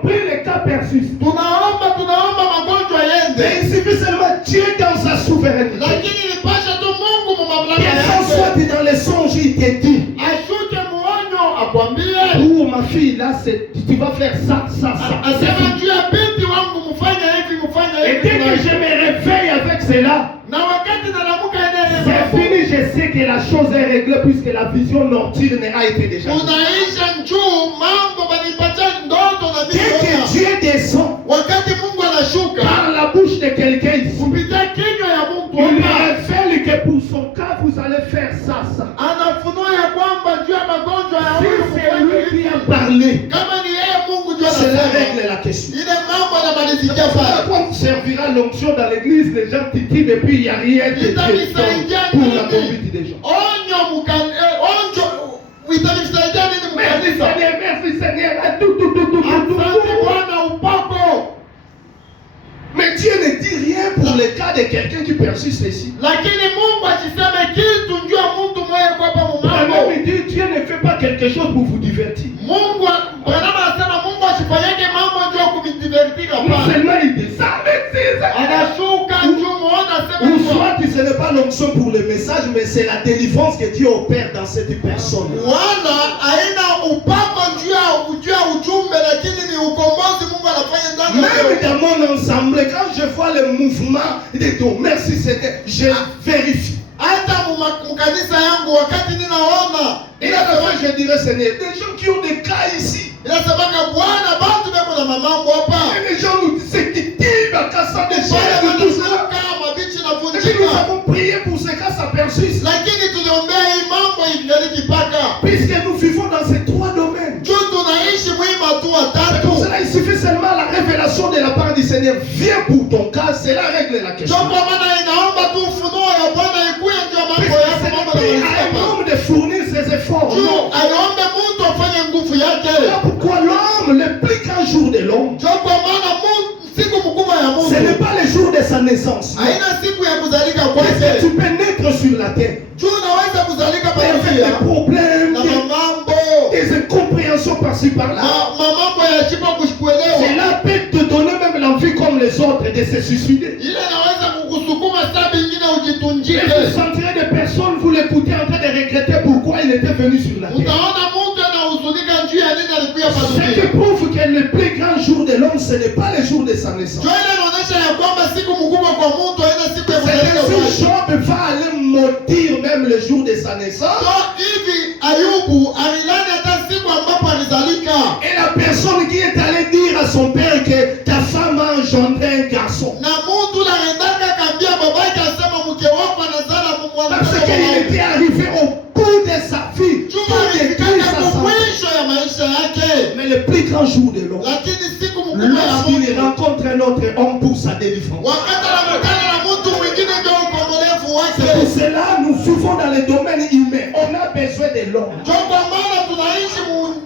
prie les cas persus. Tunaomba magonjwa Mais yende. il suffit seulement Dieu dans sa souveraineté. Lakini nipasha tu Mungu mu mamlaka Quelqu'un soit yake. dans les songes, il te dit, Ashuke muonyo akwambie. oh ma fille, là, tu vas faire ça, ça, ça. Asema juu ya binti wangu mfanye hivi mfanye Et dès que hivi. je me réveille avec cela, Na wakati nalamuka c'est fini, je sais que la chose est réglée puisque la vision nocturne a été déjà faite. unaisha njuu mambo banipatia ndoto na Dès que mimi. Dieu descend Wakati Mungu anashuka par la bouche de quelqu'un ici, kupitia kinywa ya mtu il hapa, révèle que pour son cas, vous allez faire ça, ça. anafunua ya kwamba juu ya magonjwa ya Si huyu c'est mfanye lui qui hivi. a parlé, Kama ni yeye Mungu juu cela anasema. règle la question. Ile mambo yanamalizikia Voilà pale. quoi servira l'onction dans l'église, les gens titillent et puis il n'y a rien de Dieu pour la conduite des gens. Onyo itanisaidia nini Merci mkanisa? Seigneur, merci Seigneur. Ah, tout, tout, tout, tout, tout, tout, Asante tout. Bwana upako. Mais Dieu ne dit rien pour le cas de quelqu'un qui persiste ici. Lakini Mungu asiseme kitu njoo ya mtu mmoja kwa hapa Vraiment, mumambo. il dit Dieu ne fait pas quelque chose pour vous divertir. Mungu Bwana anasema Mungu asifanyake mambo njoo kumidivertika Non hapa. seulement il dit ça, mais c'est Anashuka njoo muona ou sema soit que ce n'est pas l'onction pour le message, mais c'est la délivrance que Dieu opère dans cette personne. wala haina upako njoo ya ujumbe, lakini ni ukombozi Mungu anafanya ndani ya Même dans mon ensemble, quand je vois le mouvement des dons, merci Seigneur, je vérifie. hata mkanisa yangu wakati ninaona Et à la fin, je dirais Seigneur, des gens qui ont des cas ici, inasemaka Bwana batu beko na mamambo hapa. et les gens nous disent qui tire à cassant des Wale chair et tout cela. wanatoka mabichi na Et puis nous vunjika. avons prié pour ce cas, ça persiste. Lakini tuliombea hii mambo ikigariki paka. Puisque nous vivons dans ces trois domaines. Juu tunaishi mwima tu C'est watatu. pour cela il suffit seulement la révélation de la part du Seigneur. Viens pour ton cas, cela règle la question. Ndio kwa maana inaomba tu ufunuo ya Bwana ikuye ndio mambo Puisque yako c'est mambo le prix à un yanayosema. homme de fournir ses efforts. Juu Non. aiombe mtu afanye nguvu yake. Voilà pourquoi l'homme, le plus grand jour de l'homme, Ndio kwa maana siku mkubwa ya ce n'est Mungu pas le jour de sa naissance. haina siku ya kuzalika Parce que tu kwake. peux naître sur la terre. Juu unaweza kuzalika Mais avec pamoja des problèmes, na mamambo. des incompréhensions par-ci par-là. Mamambo ya chipa kushikuelewa. Cela peut te donner même l'envie comme les autres de se suicider. Ile inaweza kukusukuma saa ingine Et ujitunjike. vous sentirez des personnes, vous l'écoutez en train de regretter pourquoi il était venu sur la terre. Utaona mtu anahuzunika juu ya nini alikuya Ce qui padunia. prouve que le plus grand jour de l'homme, ce n'est pas le jour de sa naissance. Jua ile inaonyesha ya kwamba siku mkubwa kwa mtu haina siku ya C'est kuzalika que si kwake. Job va aller maudire même le jour de sa naissance, So hivi Ayubu alilani hata siku ambapo alizalika. et la personne qui est allée dire à son père que ta femme a engendré un garçon, Na mtu anaendaka kaambia babake asema mke wako anazala parce qu'il mwanamke. était arrivé au bout de sa vie, Jua tout détruit alifikaka sa santé. mwisho ya maisha yake. Mais le plus grand jour de l'homme, lakini siku mkubwa ya lorsqu'il Mungu, rencontre un autre homme pour sa délivrance. wakati anakutana na mtu mwingine ndio ukombolevu C'est pour wake. cela nous vivons dans le domaine humain. On a besoin de l'homme. Ndio kwa maana tunaishi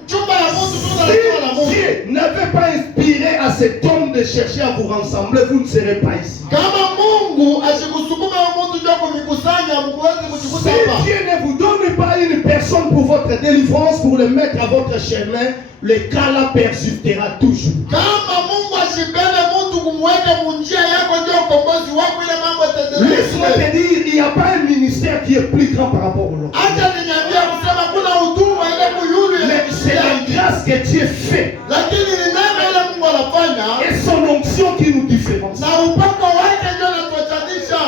mchumba ya mtu, tunalakiwa na Si Mungu. Dieu n'avait pas inspiré à cet homme de chercher à vous rassembler, vous ne serez pas ici. Kama Mungu asikusukuma ya mtu ndio kumikusanya, mkuwezi kujikuta Si hapa. Dieu ne vous donne pas une personne pour votre délivrance, pour le mettre à votre chemin, le cas là persistera toujours. Kama Mungu asibebe mtu kumweka munjia yako ndio ukombozi wako, ile mambo Laisse-moi yataendelea. te dire, il n'y a pas un ministère qui est plus grand par rapport au l'autre. Acha ninyambia kusema kuna huduma ile kuyulu ile Mais c'est la grâce que Dieu fait lakini ni neema ile Mungu anafanya et son onction qui nous différencie. na upako wake ndio unatuachanisha.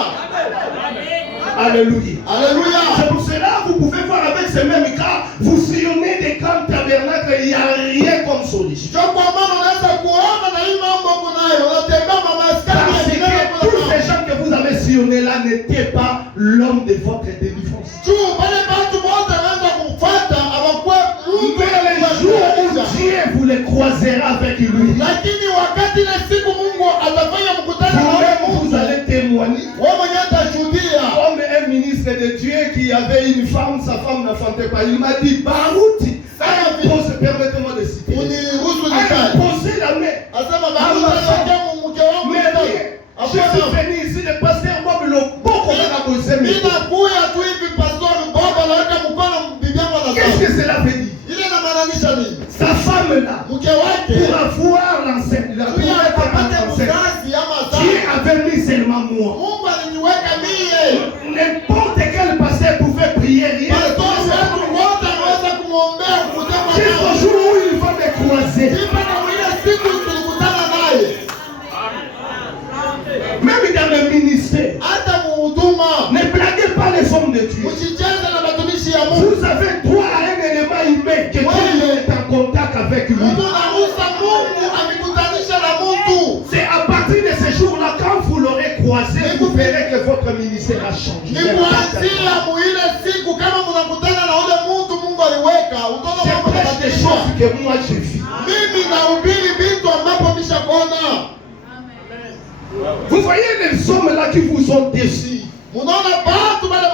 Alléluia. Haleluya. C'est pour cela que vous pouvez voir avec ce même cas, vous sillonnez des grands tabernacles, il n'y a rien comme solution. Ndio kwa maana unaweza kuona na hii mambo kunayo, unatembea mama askari Parce ya que tous ces gens que vous avez sillonnés là n'étaient pas l'homme de votre délivrance. juu pale watu wote wanaweza kumfuata abakuwa mtu Mais le jour où Dieu vous les croisera avec lui, lakini wakati ile siku Mungu atafanya mkutano na vous-même wewe, vous allez témoigner. wewe mwenyewe utashuhudia. Comme un ministre de Dieu qui avait une femme, sa femme n'enfantait pas. Il m'a dit, Barouti, permettez-moi de citer. Uniruhusu Elle a nikae. posé la main. Asema baada ya mke wangu Mais je suis venu ici, le pasteur Bob Loboko a posé mes mimi nakuya tu hivi pastor baba anaweka mkono bibi yangu Qu'est-ce anasema. que cela veut dire? Ile inamaanisha nini? Sa femme là, Mke wake pour avoir l'enceinte, pour pia être apate enceinte, mzazi ama Dieu sasa. avait mis seulement moi. Mungu aliniweka mie. N'importe quel pasteur pouvait prier, rien ne Pastor pouvait wetu faire. wote anaweza kumwombea kumtema Jusqu'au nao. jour où il va me croiser. Mpaka ile siku tulikutana naye. Même dans le ministère, Hata muhuduma. ne blaguez pas les hommes de Dieu. Msicheze na watumishi ya Mungu. Vous avez droit à un élément humain que Dieu est en contact avec lui. Mungu anaruhusa Mungu amekutanisha na mtu. C'est à partir de ce jour-là, quand vous l'aurez croisé, vous verrez que votre ministère a changé. Ni kuanzia muile siku kama mnakutana na ule mtu Mungu aliweka, utaona Je mambo prêche des yanabadilika. choses que moi je vis. Mimi nahubiri vitu ambapo nishakuona. Vous voyez les hommes là qui vous ont déçus. Munaona batu bale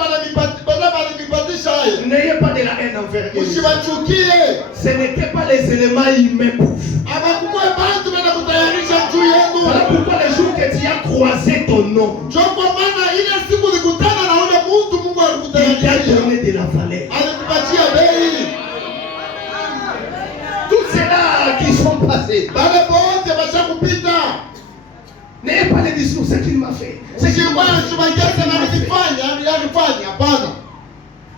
balinipatisha hayo. N'ayez pas de la haine envers eux. Usiwachukie. Ce n'étaient pas les éléments humains pour vous. Abakuwa batu bale kutayarisha juu Voilà yenu. pourquoi le jour que tu as croisé ton nom, Ndio kwa maana ile siku ulikutana na ule mtu Mungu il t'a alikutayarisha. donné de la valeur. Alikupatia bei. Tous ceux-là qui sont passés, Bale bote bashakupita. n'ayez pas les discours, ce qu'il m'a fait. Ce qu'il m'a fait. Hapana.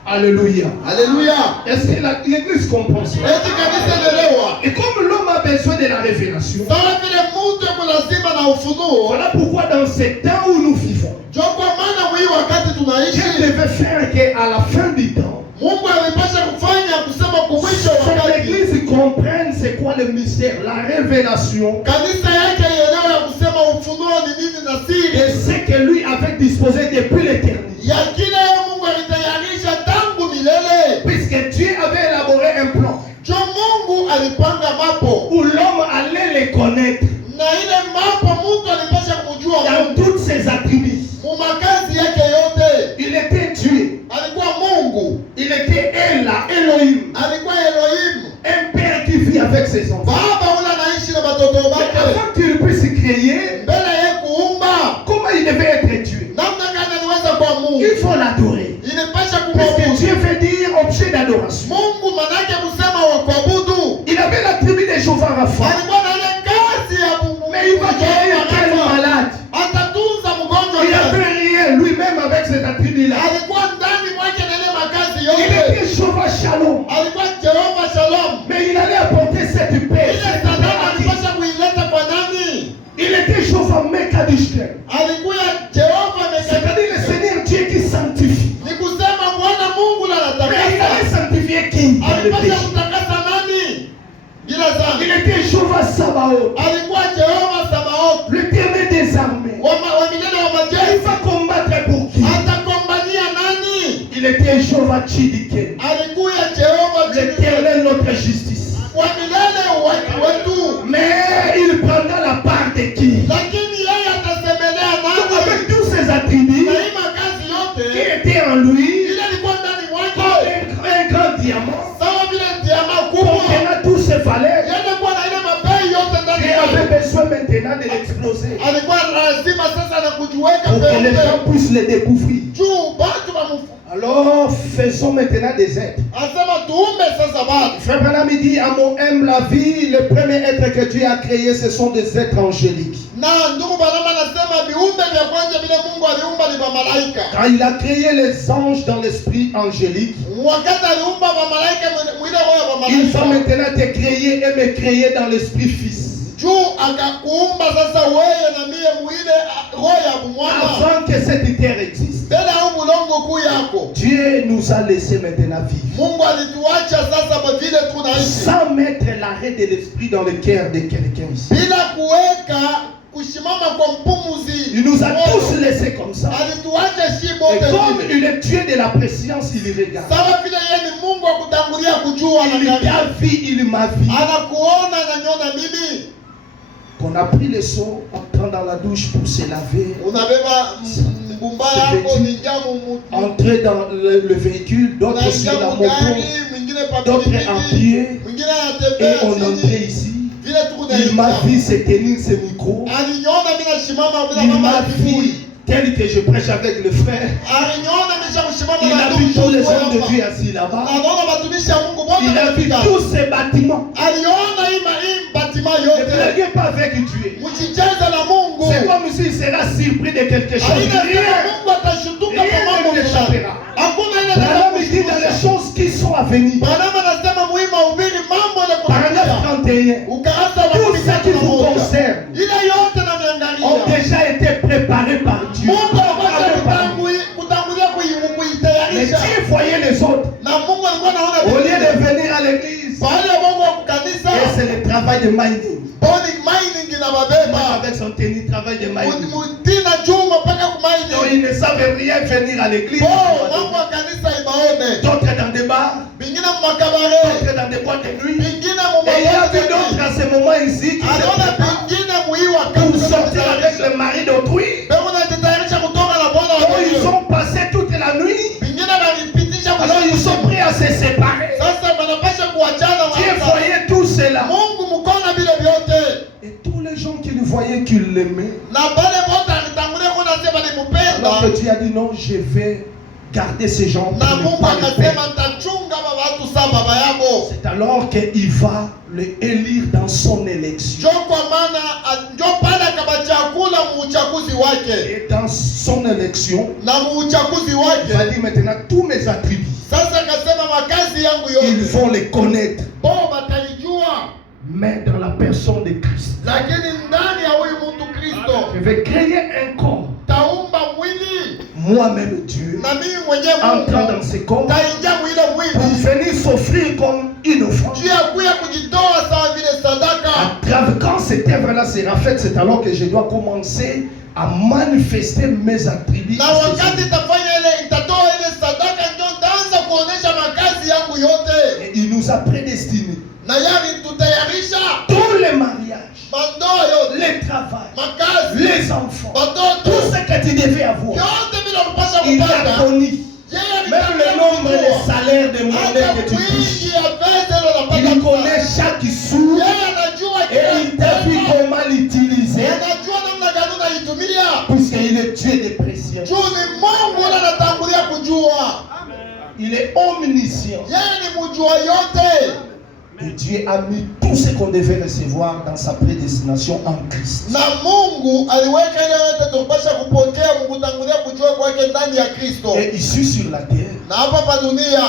Alléluia. Haleluya. Est-ce que l'église comprend ça? Eti kanisa elewa. Et comme l'homme a besoin de la révélation, Sawa vile mtu yuko lazima na ufunuo. voilà pourquoi dans ces temps où nous vivons, Ndio kwa maana hii wakati Dieu tunaishi devait faire qu'à la fin du temps, Mungu amepasha kufanya kusema kumwisho que wakati. l'église comprenne c'est quoi le mystère, la révélation, Kanisa yake ielewe ya kusema ufunuo ni nini na siri. et ce que lui avait disposé depuis l'éternité. Ya kile Mungu alitayarisha tangu milele. Puisque Dieu avait élaboré un plan Ndio Mungu alipanga mapo. où l'homme allait les connaître Na ile mapo mtu alipasha kumjua dans Mungu. toutes ses attributs. Mumakazi yake yote. Il était Dieu, Alikuwa Mungu. il était Ella, Elohim, Alikuwa Elohim. un père qui vit avec ses enfants. Baba ule anaishi na watoto Mais wake. avant qu'il puisse créer, Mbele ya kuumba. comment il devait être Dieu? Namna gani aliweza kuwa Mungu? Il faut l'adorer. Inapasha Puisque kumwabudu. Dieu veut dire objet d'adoration. Mungu manake kusema wa kuabudu. Il avait la tribu de Jehovah Rapha. Alikuwa na ile kazi ya Mungu. Mais il va guérir quel malade? Atatunza mgonjwa Il gani? n'avait rien lui-même avec cette attribut-là. Alikuwa ndani mwake na ile makazi Il yote. était Jehovah Shalom. Alikuwa Jehova Shalom. Mais il allait apporter cette paix. Ile cette sadaka paix. alipasha kuileta kwa nani? Il était Jehovah Mekadishkem. Alikuwa Jehova C'est-à-dire Mekadishkem. le Seigneur Dieu qui sanctifie. Ni kusema Bwana Mungu na Mais il anatakasa. allait sanctifier qui? que les gens puissent les découvrir. juu batu bamufu. Alors faisons maintenant des êtres. Asema tuumbe sasa batu. Frère Branham dit à mon humble avis, le premier être que Dieu a créé, ce sont des êtres angéliques. Na ndugu Branham anasema viumbe vya kwanza vile Mungu aliumba ni malaika. Quand il a créé les anges dans l'esprit angélique, Wakati aliumba malaika mwile roho ya il va malaika. maintenant te créer et me créer dans l'esprit fils. Juu akakuumba sasa wewe na mie mwile roho ya mwana. Avant que cette terre existe, Bila huu mulongo kuu yako. Dieu nous a laissé maintenant vivre. Mungu alituacha sasa kwa vile tunaishi. Sans mettre l'arrêt de l'esprit dans le cœur de quelqu'un ici. Bila kuweka kushimama kwa mpumuzi. Il nous a tous laissés comme ça. Alituacha shi Et bote. comme il est Dieu de la préscience, il regarde. Sawa vile yeye ni Mungu akutangulia kujua Il t'a vu, il m'a vu. anakuona na nyona mimi. Qu'on a pris le seau, entrant dans la douche pour se laver, Unabeba mbumba yako ni jamu entrer dans le véhicule, d'autres sur la moto, d'autres en pied, et on entrait ici. Il m'a vu se tenir ce micro. Il m'a vu tel que je prêche avec le frère. Il a vu tous les hommes de Dieu assis là-bas. Il a vu tous ces bâtiments. Ne blaguez pas avec Dieu. C'est comme s'il sera surpris de quelque chose. Rien ne l'échappera. Branham dit dans les choses qui sont à venir. Paragraphe 31. Tout ce qui vous concerne ont déjà été préparés par Dieu. Mais Dieu voyait les autres. Au lieu de venir à l'église, et c'est le travail de mining. Avec son tennis, travail de mining. Donc ils ne savent rien venir à l'église. D'autres dans des bars, d'autres dans des boîtes de nuit. Et il y a vu d'autres à ce moment ici qui pour sortir avec le mari d'autrui. Donc ils ont passé toute la nuit. Alors ils sont prêts à se séparer. Dieu voyait tout cela. Et tous les gens qui le voyaient, qui l'aimaient. Alors que Dieu a dit non, je vais garder ces gens. C'est alors qu'il va le élire dans son élection. Et dans son élection, il va dire maintenant tous mes attributs. Ils vont les connaître. Mais dans la personne de Christ. Je vais créer un corps. Moi-même Dieu, entrant dans ce corps pour venir s'offrir comme une offrande. Quand cette œuvre-là sera faite, c'est alors que je dois commencer à manifester mes attributs. Et il nous a prédestinés. Tous les mariages, les travails, les enfants, tout ce que tu devais avoir, il a connu. Même le nombre de salaires de monnaie que tu touches, il connaît chaque sou et il t'a vu comment l'utiliser, puisqu'il est Dieu de préscience. Il est omniscient. Et Dieu a mis tout ce qu'on devait recevoir dans sa prédestination en Christ. Et ici sur la terre,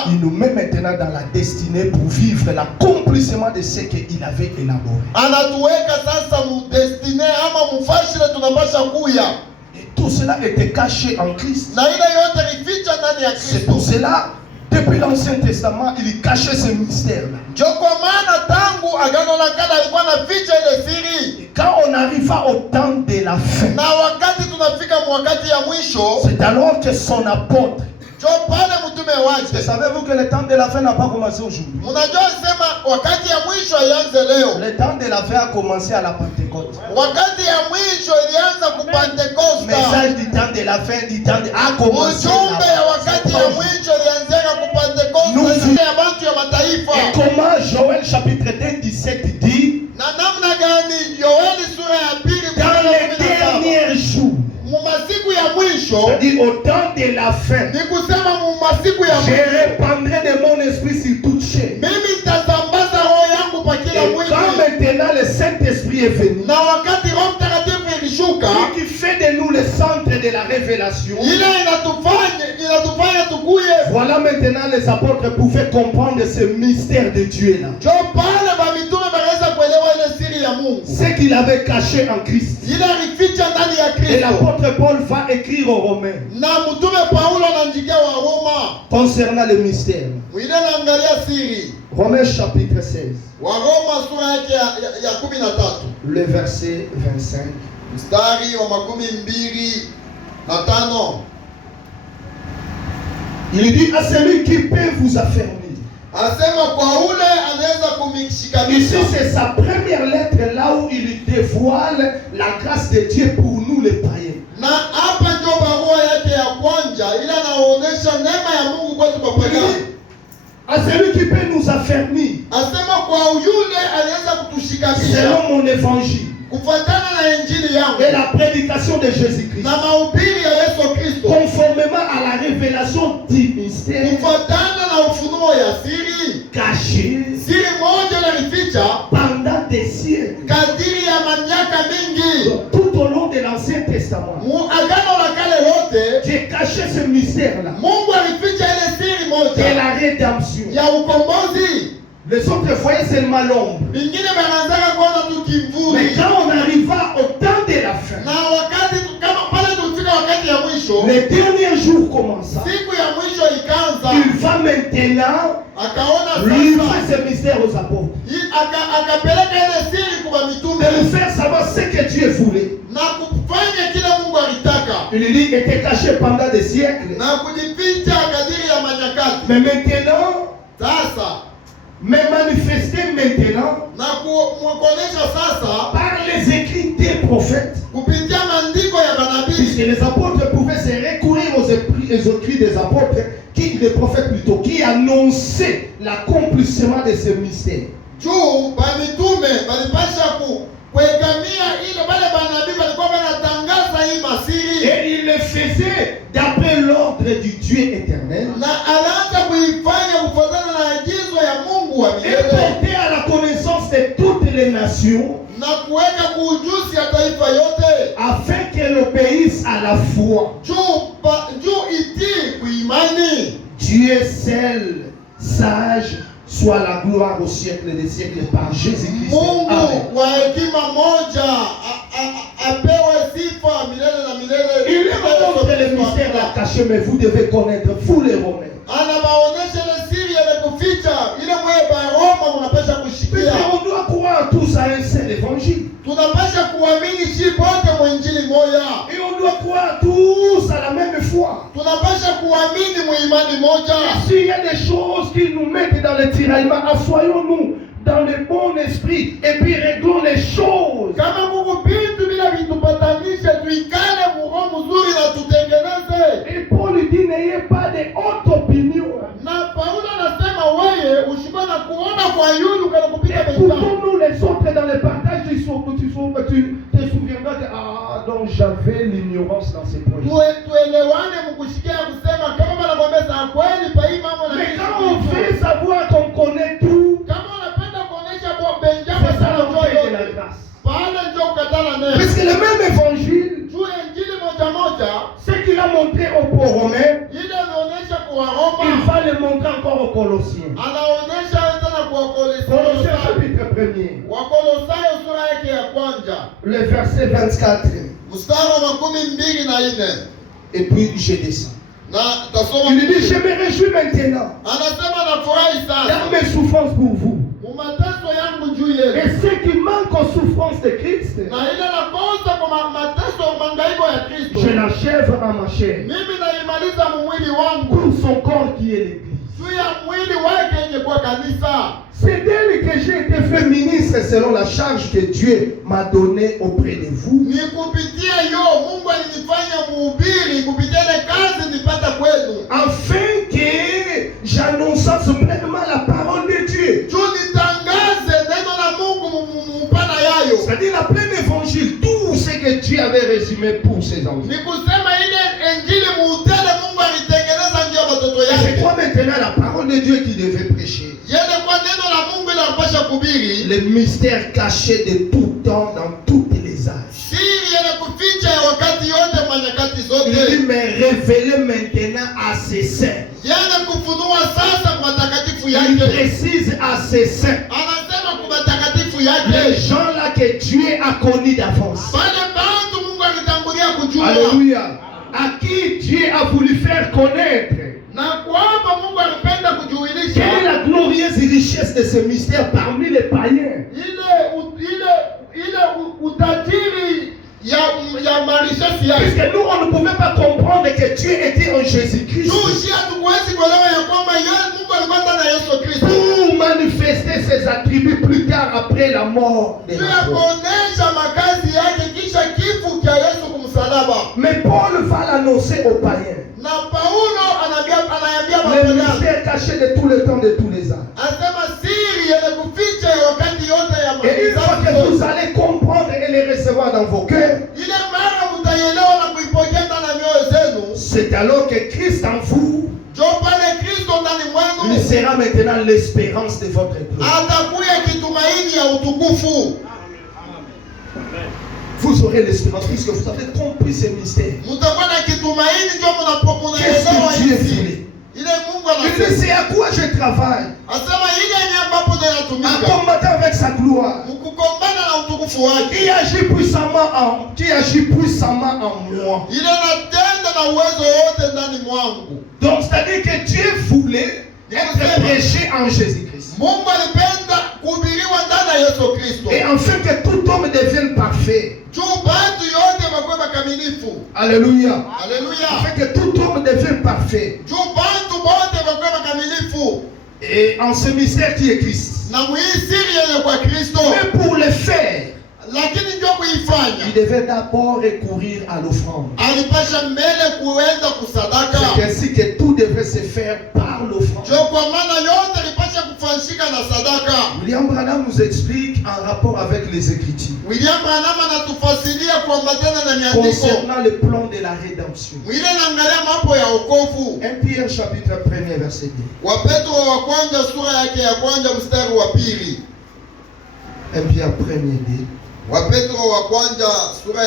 il nous met maintenant dans la destinée pour vivre l'accomplissement de ce qu'il avait élaboré. Et tout cela était caché en Christ. C'est pour cela, depuis l'Ancien Testament, il cachait ce mystère-là. Et quand on arriva au temps de la fin, c'est alors que son apôtre. Savez-vous que le temps de la fin n'a pas commencé aujourd'hui? Le temps de la fin a commencé à la Pentecôte. Le message du temps de la fin, du temps de... a commencé Et comment Joël chapitre 2, 17 dit, dans les derniers jours, mwisho, c'est-à-dire au temps de la fin, ni kusema masiku ya je mwisho, répandrai de mon esprit sur toute chair. mimi nitasambaza roho yangu kwa kila Et mwili. quand maintenant le Saint-Esprit est venu, Na wakati Roho Mtakatifu ilishuka, qui fait de nous le centre de la révélation, ile inatufanya tukuye. voilà maintenant les apôtres pouvaient comprendre ce mystère de Dieu là. Jo pale ba mitume wanaweza kuelewa ile siri ya Mungu. Ce qu'il avait caché en Christ. Ile alificha ndani ya Et Kristo. l'apôtre Paul va écrire aux Romains Na mtume Paulo anaandikia wa Roma. concernant le mystère. Mwile naangalia siri. Romains chapitre 16, Wa Roma sura yake ya 13. le verset 25. Mstari wa 25. Il dit à celui qui peut vous affermir. Anasema kwa ule anaweza Ici kumshikanisha. c'est sa première lettre là où il dévoile la grâce de Dieu pour nous les païens. Na hapa ndio barua yake ya kwanza, ila anaonyesha neema ya Mungu kwetu kwa pagani. À celui qui peut nous affermir Asema kwa yule anaweza kutushikanisha selon mon évangile kufuatana na injili yangu et la prédication de Jésus-Christ, na mahubiri ya Yesu Kristo, conformément à la révélation du mystère kufuatana na ufunuo ya siri caché moja nalificha pendant des siècles kadiri ya miaka mingi. tout au long de l'Ancien Testament. Mu agano la kale lote J'ai caché ce mystère-là Mungu alificha ile siri de moja la rédemption. ya ukombozi. Les autres voyaient seulement l'ombre. Bingine banaanzaka kuona tu Mais kimvuri, quand on arriva au temps de la fin, na wakati kama pale tulifika wakati ya mwisho, les derniers jours commençant, siku ya mwisho ikaanza, il va maintenant akaona livrer sasa ce mystère aux apôtres. akapeleka ile siri kwa mitume De nous faire savoir ce que Dieu voulait. na kufanya kile Mungu alitaka Il dit était caché pendant des siècles. na kujificha kadiri ya manyakati. Mais maintenant, Sasa mais manifesté maintenant na kuonesha sasa par les écrits des prophètes. kupitia maandiko ya Puisque manabii, les apôtres pouvaient se recourir aux écrits des apôtres, des prophètes plutôt, qui annonçaient l'accomplissement de ce mystère. juu bamitume balipasha kuegamia ile bale banabii balikuwa banatangaza hii masiri, Et il le faisait d'après l'ordre du Dieu éternel. na alianza kuifanya kufuatana na agizo ya Mungu wa Et milele porter à la connaissance de toutes les nations, na kuweka kuujuzi ya taifa yote, afin qu'elles obéissent à la foi. juu itii kuimani. Dieu seul, sage, soit la gloire au siècle des siècles par Jésus-Christ. Mungu Amen. wa hekima moja apewe sifa milele na milele. Il est montre le mystère là caché, mais vous devez connaître, vous les Romains. Anabaonesha ile siri ya kuficha ile mwe ba Roma mnapasha kushikia. Puisqu'on doit croire tous à un seul évangile. Tunapasha kuamini shi bote mwinjili moja. Et on doit croire tous à la même foi. Tunapasha kuamini muimani moja. S'il y a des choses qui nous mettent dans le tiraillement, assoyons-nous dans le bon esprit et puis réglons les choses. Kama Mungu bintu bila vitupatanishe tuikale muroho mzuri na tutengeneze. Et Paul dit n'ayez pas de haute opinion. Na Paulo anasema wewe ushikwe na kuona kwa yulu kana kupita pesa. Écoutons-nous les autres dans le partage du soir que tu te souviendras que donc j'avais l'ignorance dans ces projets. Tuelewane mkushikia kusema kama banakwambia kweli pa hii mambo na Mais quand on veut savoir qu'on connaît tout, kama unapenda kuonesha kwa benjamin c'est ça sana l'objet de la yote grâce. pale ndio kukatana neno. Puisque le même évangile, Juu ya injili moja moja ce qu'il a montré aux Romains, ile anaonesha kwa Roma, il va le montrer encore aux Colossiens. anaonesha tena kwa Colossiens Kolosai. chapitre 1er, Wakolosai sura yake ya kwanza le verset 24. mstari wa 24. Et puis je descends. Na tasoma Il dit, je me réjouis maintenant anasema nafurahi dans sana mes souffrances pour vous. mumateso yangu juu yenu, Et ceux qui manquent aux souffrances de Christ, na ile nakosa kwa mateso mangaiko ya Kristo, je l'achève en ma chair, mimi naimaliza mwili wangu pour son corps qui est l'Église. juu ya mwili wake yenye kwa kanisa. C'est d'elle que j'ai été fait ministre selon la charge que Dieu m'a donnée auprès de vous. Ni kupitia yo Mungu alinifanya mhubiri, kupitia ile kazi nipata kwenu, Afin que j'annonçasse pleinement la parole de Dieu. juu nitangaze neno la Mungu mpana yayo. C'est-à-dire la pleine évangile, tout ce que Dieu avait résumé pour ses enfants. Ni kusema ile maintenant la parole de Dieu qui devait prêcher. Les mystères cachés de tout temps dans toutes les âges. Il dit, mais révélé maintenant à ses saints. Il précise à ses saints. Les gens là que Dieu a connus d'avance. Alléluia. À qui Dieu a voulu faire connaître. Quelle est la glorieuse richesse de ce mystère parmi les païens? Puisque nous, on ne pouvait pas comprendre que Dieu était en Jésus-Christ pour manifester ses attributs plus tard après la mort de mais Paul va l'annoncer aux païens. Le mystère caché de tout le temps, de tous les âges. Et une fois que vous allez comprendre et les recevoir dans vos cœurs, c'est alors que Christ en vous lui sera maintenant l'espérance de votre gloire. Vous aurez l'espérance puisque vous avez compris ces mystères. Qu'est-ce que Dieu voulait? Il dit, c'est à quoi je travaille. En combattant avec sa gloire. Qui agit puissamment en moi. Donc c'est-à-dire que Dieu voulait être prêché en Jésus-Christ. Et enfin que tout homme devienne parfait. Alléluia. Afin que tout homme devienne parfait. Et en ce mystère qui est Christ. Mais pour le faire, il devait d'abord recourir à l'offrande. C'est ainsi que tout devait se faire par l'offrande. William Branham nous explique en rapport avec les Écritures concernant le plan de la rédemption. 1 Pierre chapitre 1 verset 2. 1 Pierre 1 2. Wapetro wa kwanza sura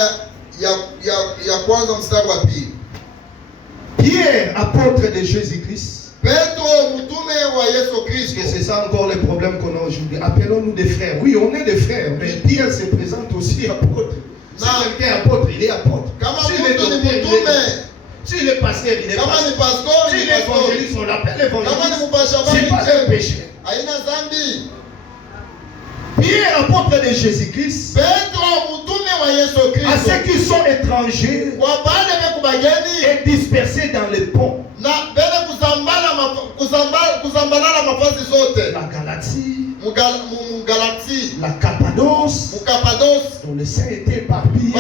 ya kwanza mstari wa pili. Pierre, apôtre de Jésus-Christ. Petro mtume wa Yesu Kristo. Que c'est ça encore le problème qu'on a aujourd'hui. Appelons-nous des frères. Oui, on est des frères, mais Pierre se présente aussi apôtre. Si quelqu'un est apôtre, il est apôtre. Si le pasteur, il est pasteur. Si l'évangéliste, on l'appelle l'évangéliste. C'est pas un péché. Pierre, apôtre de Jésus-Christ, à ceux qui sont étrangers et dispersés dans les ponts, la Galatie, la Cappadoce, dont les saints étaient éparpillés.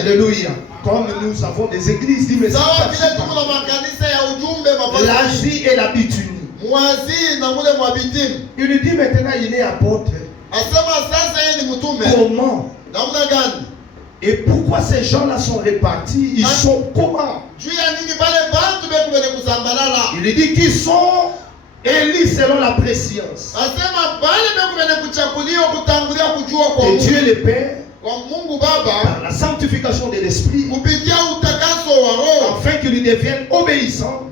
Alléluia. Comme nous avons des églises, dit, mais l'Asie et la Bithynie. Il lui dit maintenant il est apôtre. Comment? Et pourquoi ces gens-là sont répartis? Ils sont comment? Il lui dit qu'ils sont élus selon la préscience. Et Dieu le Père, par la sanctification de l'Esprit, afin qu'il lui devienne obéissant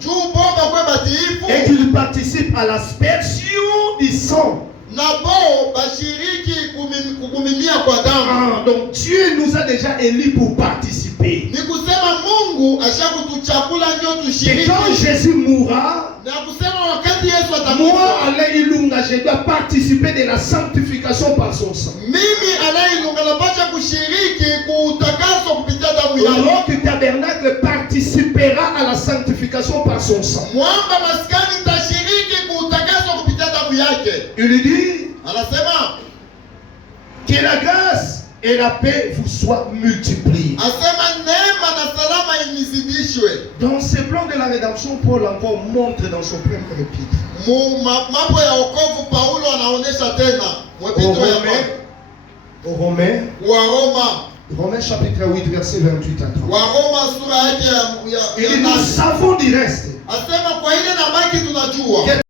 et qu'il participe à l'aspersion du sang. Donc Dieu nous a déjà élus pour participer. Et quand Jésus mourra, moi, Alain Ilunga, je dois participer de la sanctification par son sang. Alors que le tabernacle participera à la sanctification par son sang. Il lui dit que la grâce et la paix vous soient multipliées. Dans ce plan de la rédemption, Paul encore montre dans son premier épître. Aux Romains, Romains chapitre 8, verset 28 à 30. Waroma sura yake Et nous savons du reste asema kwa ile nabaki tunajua que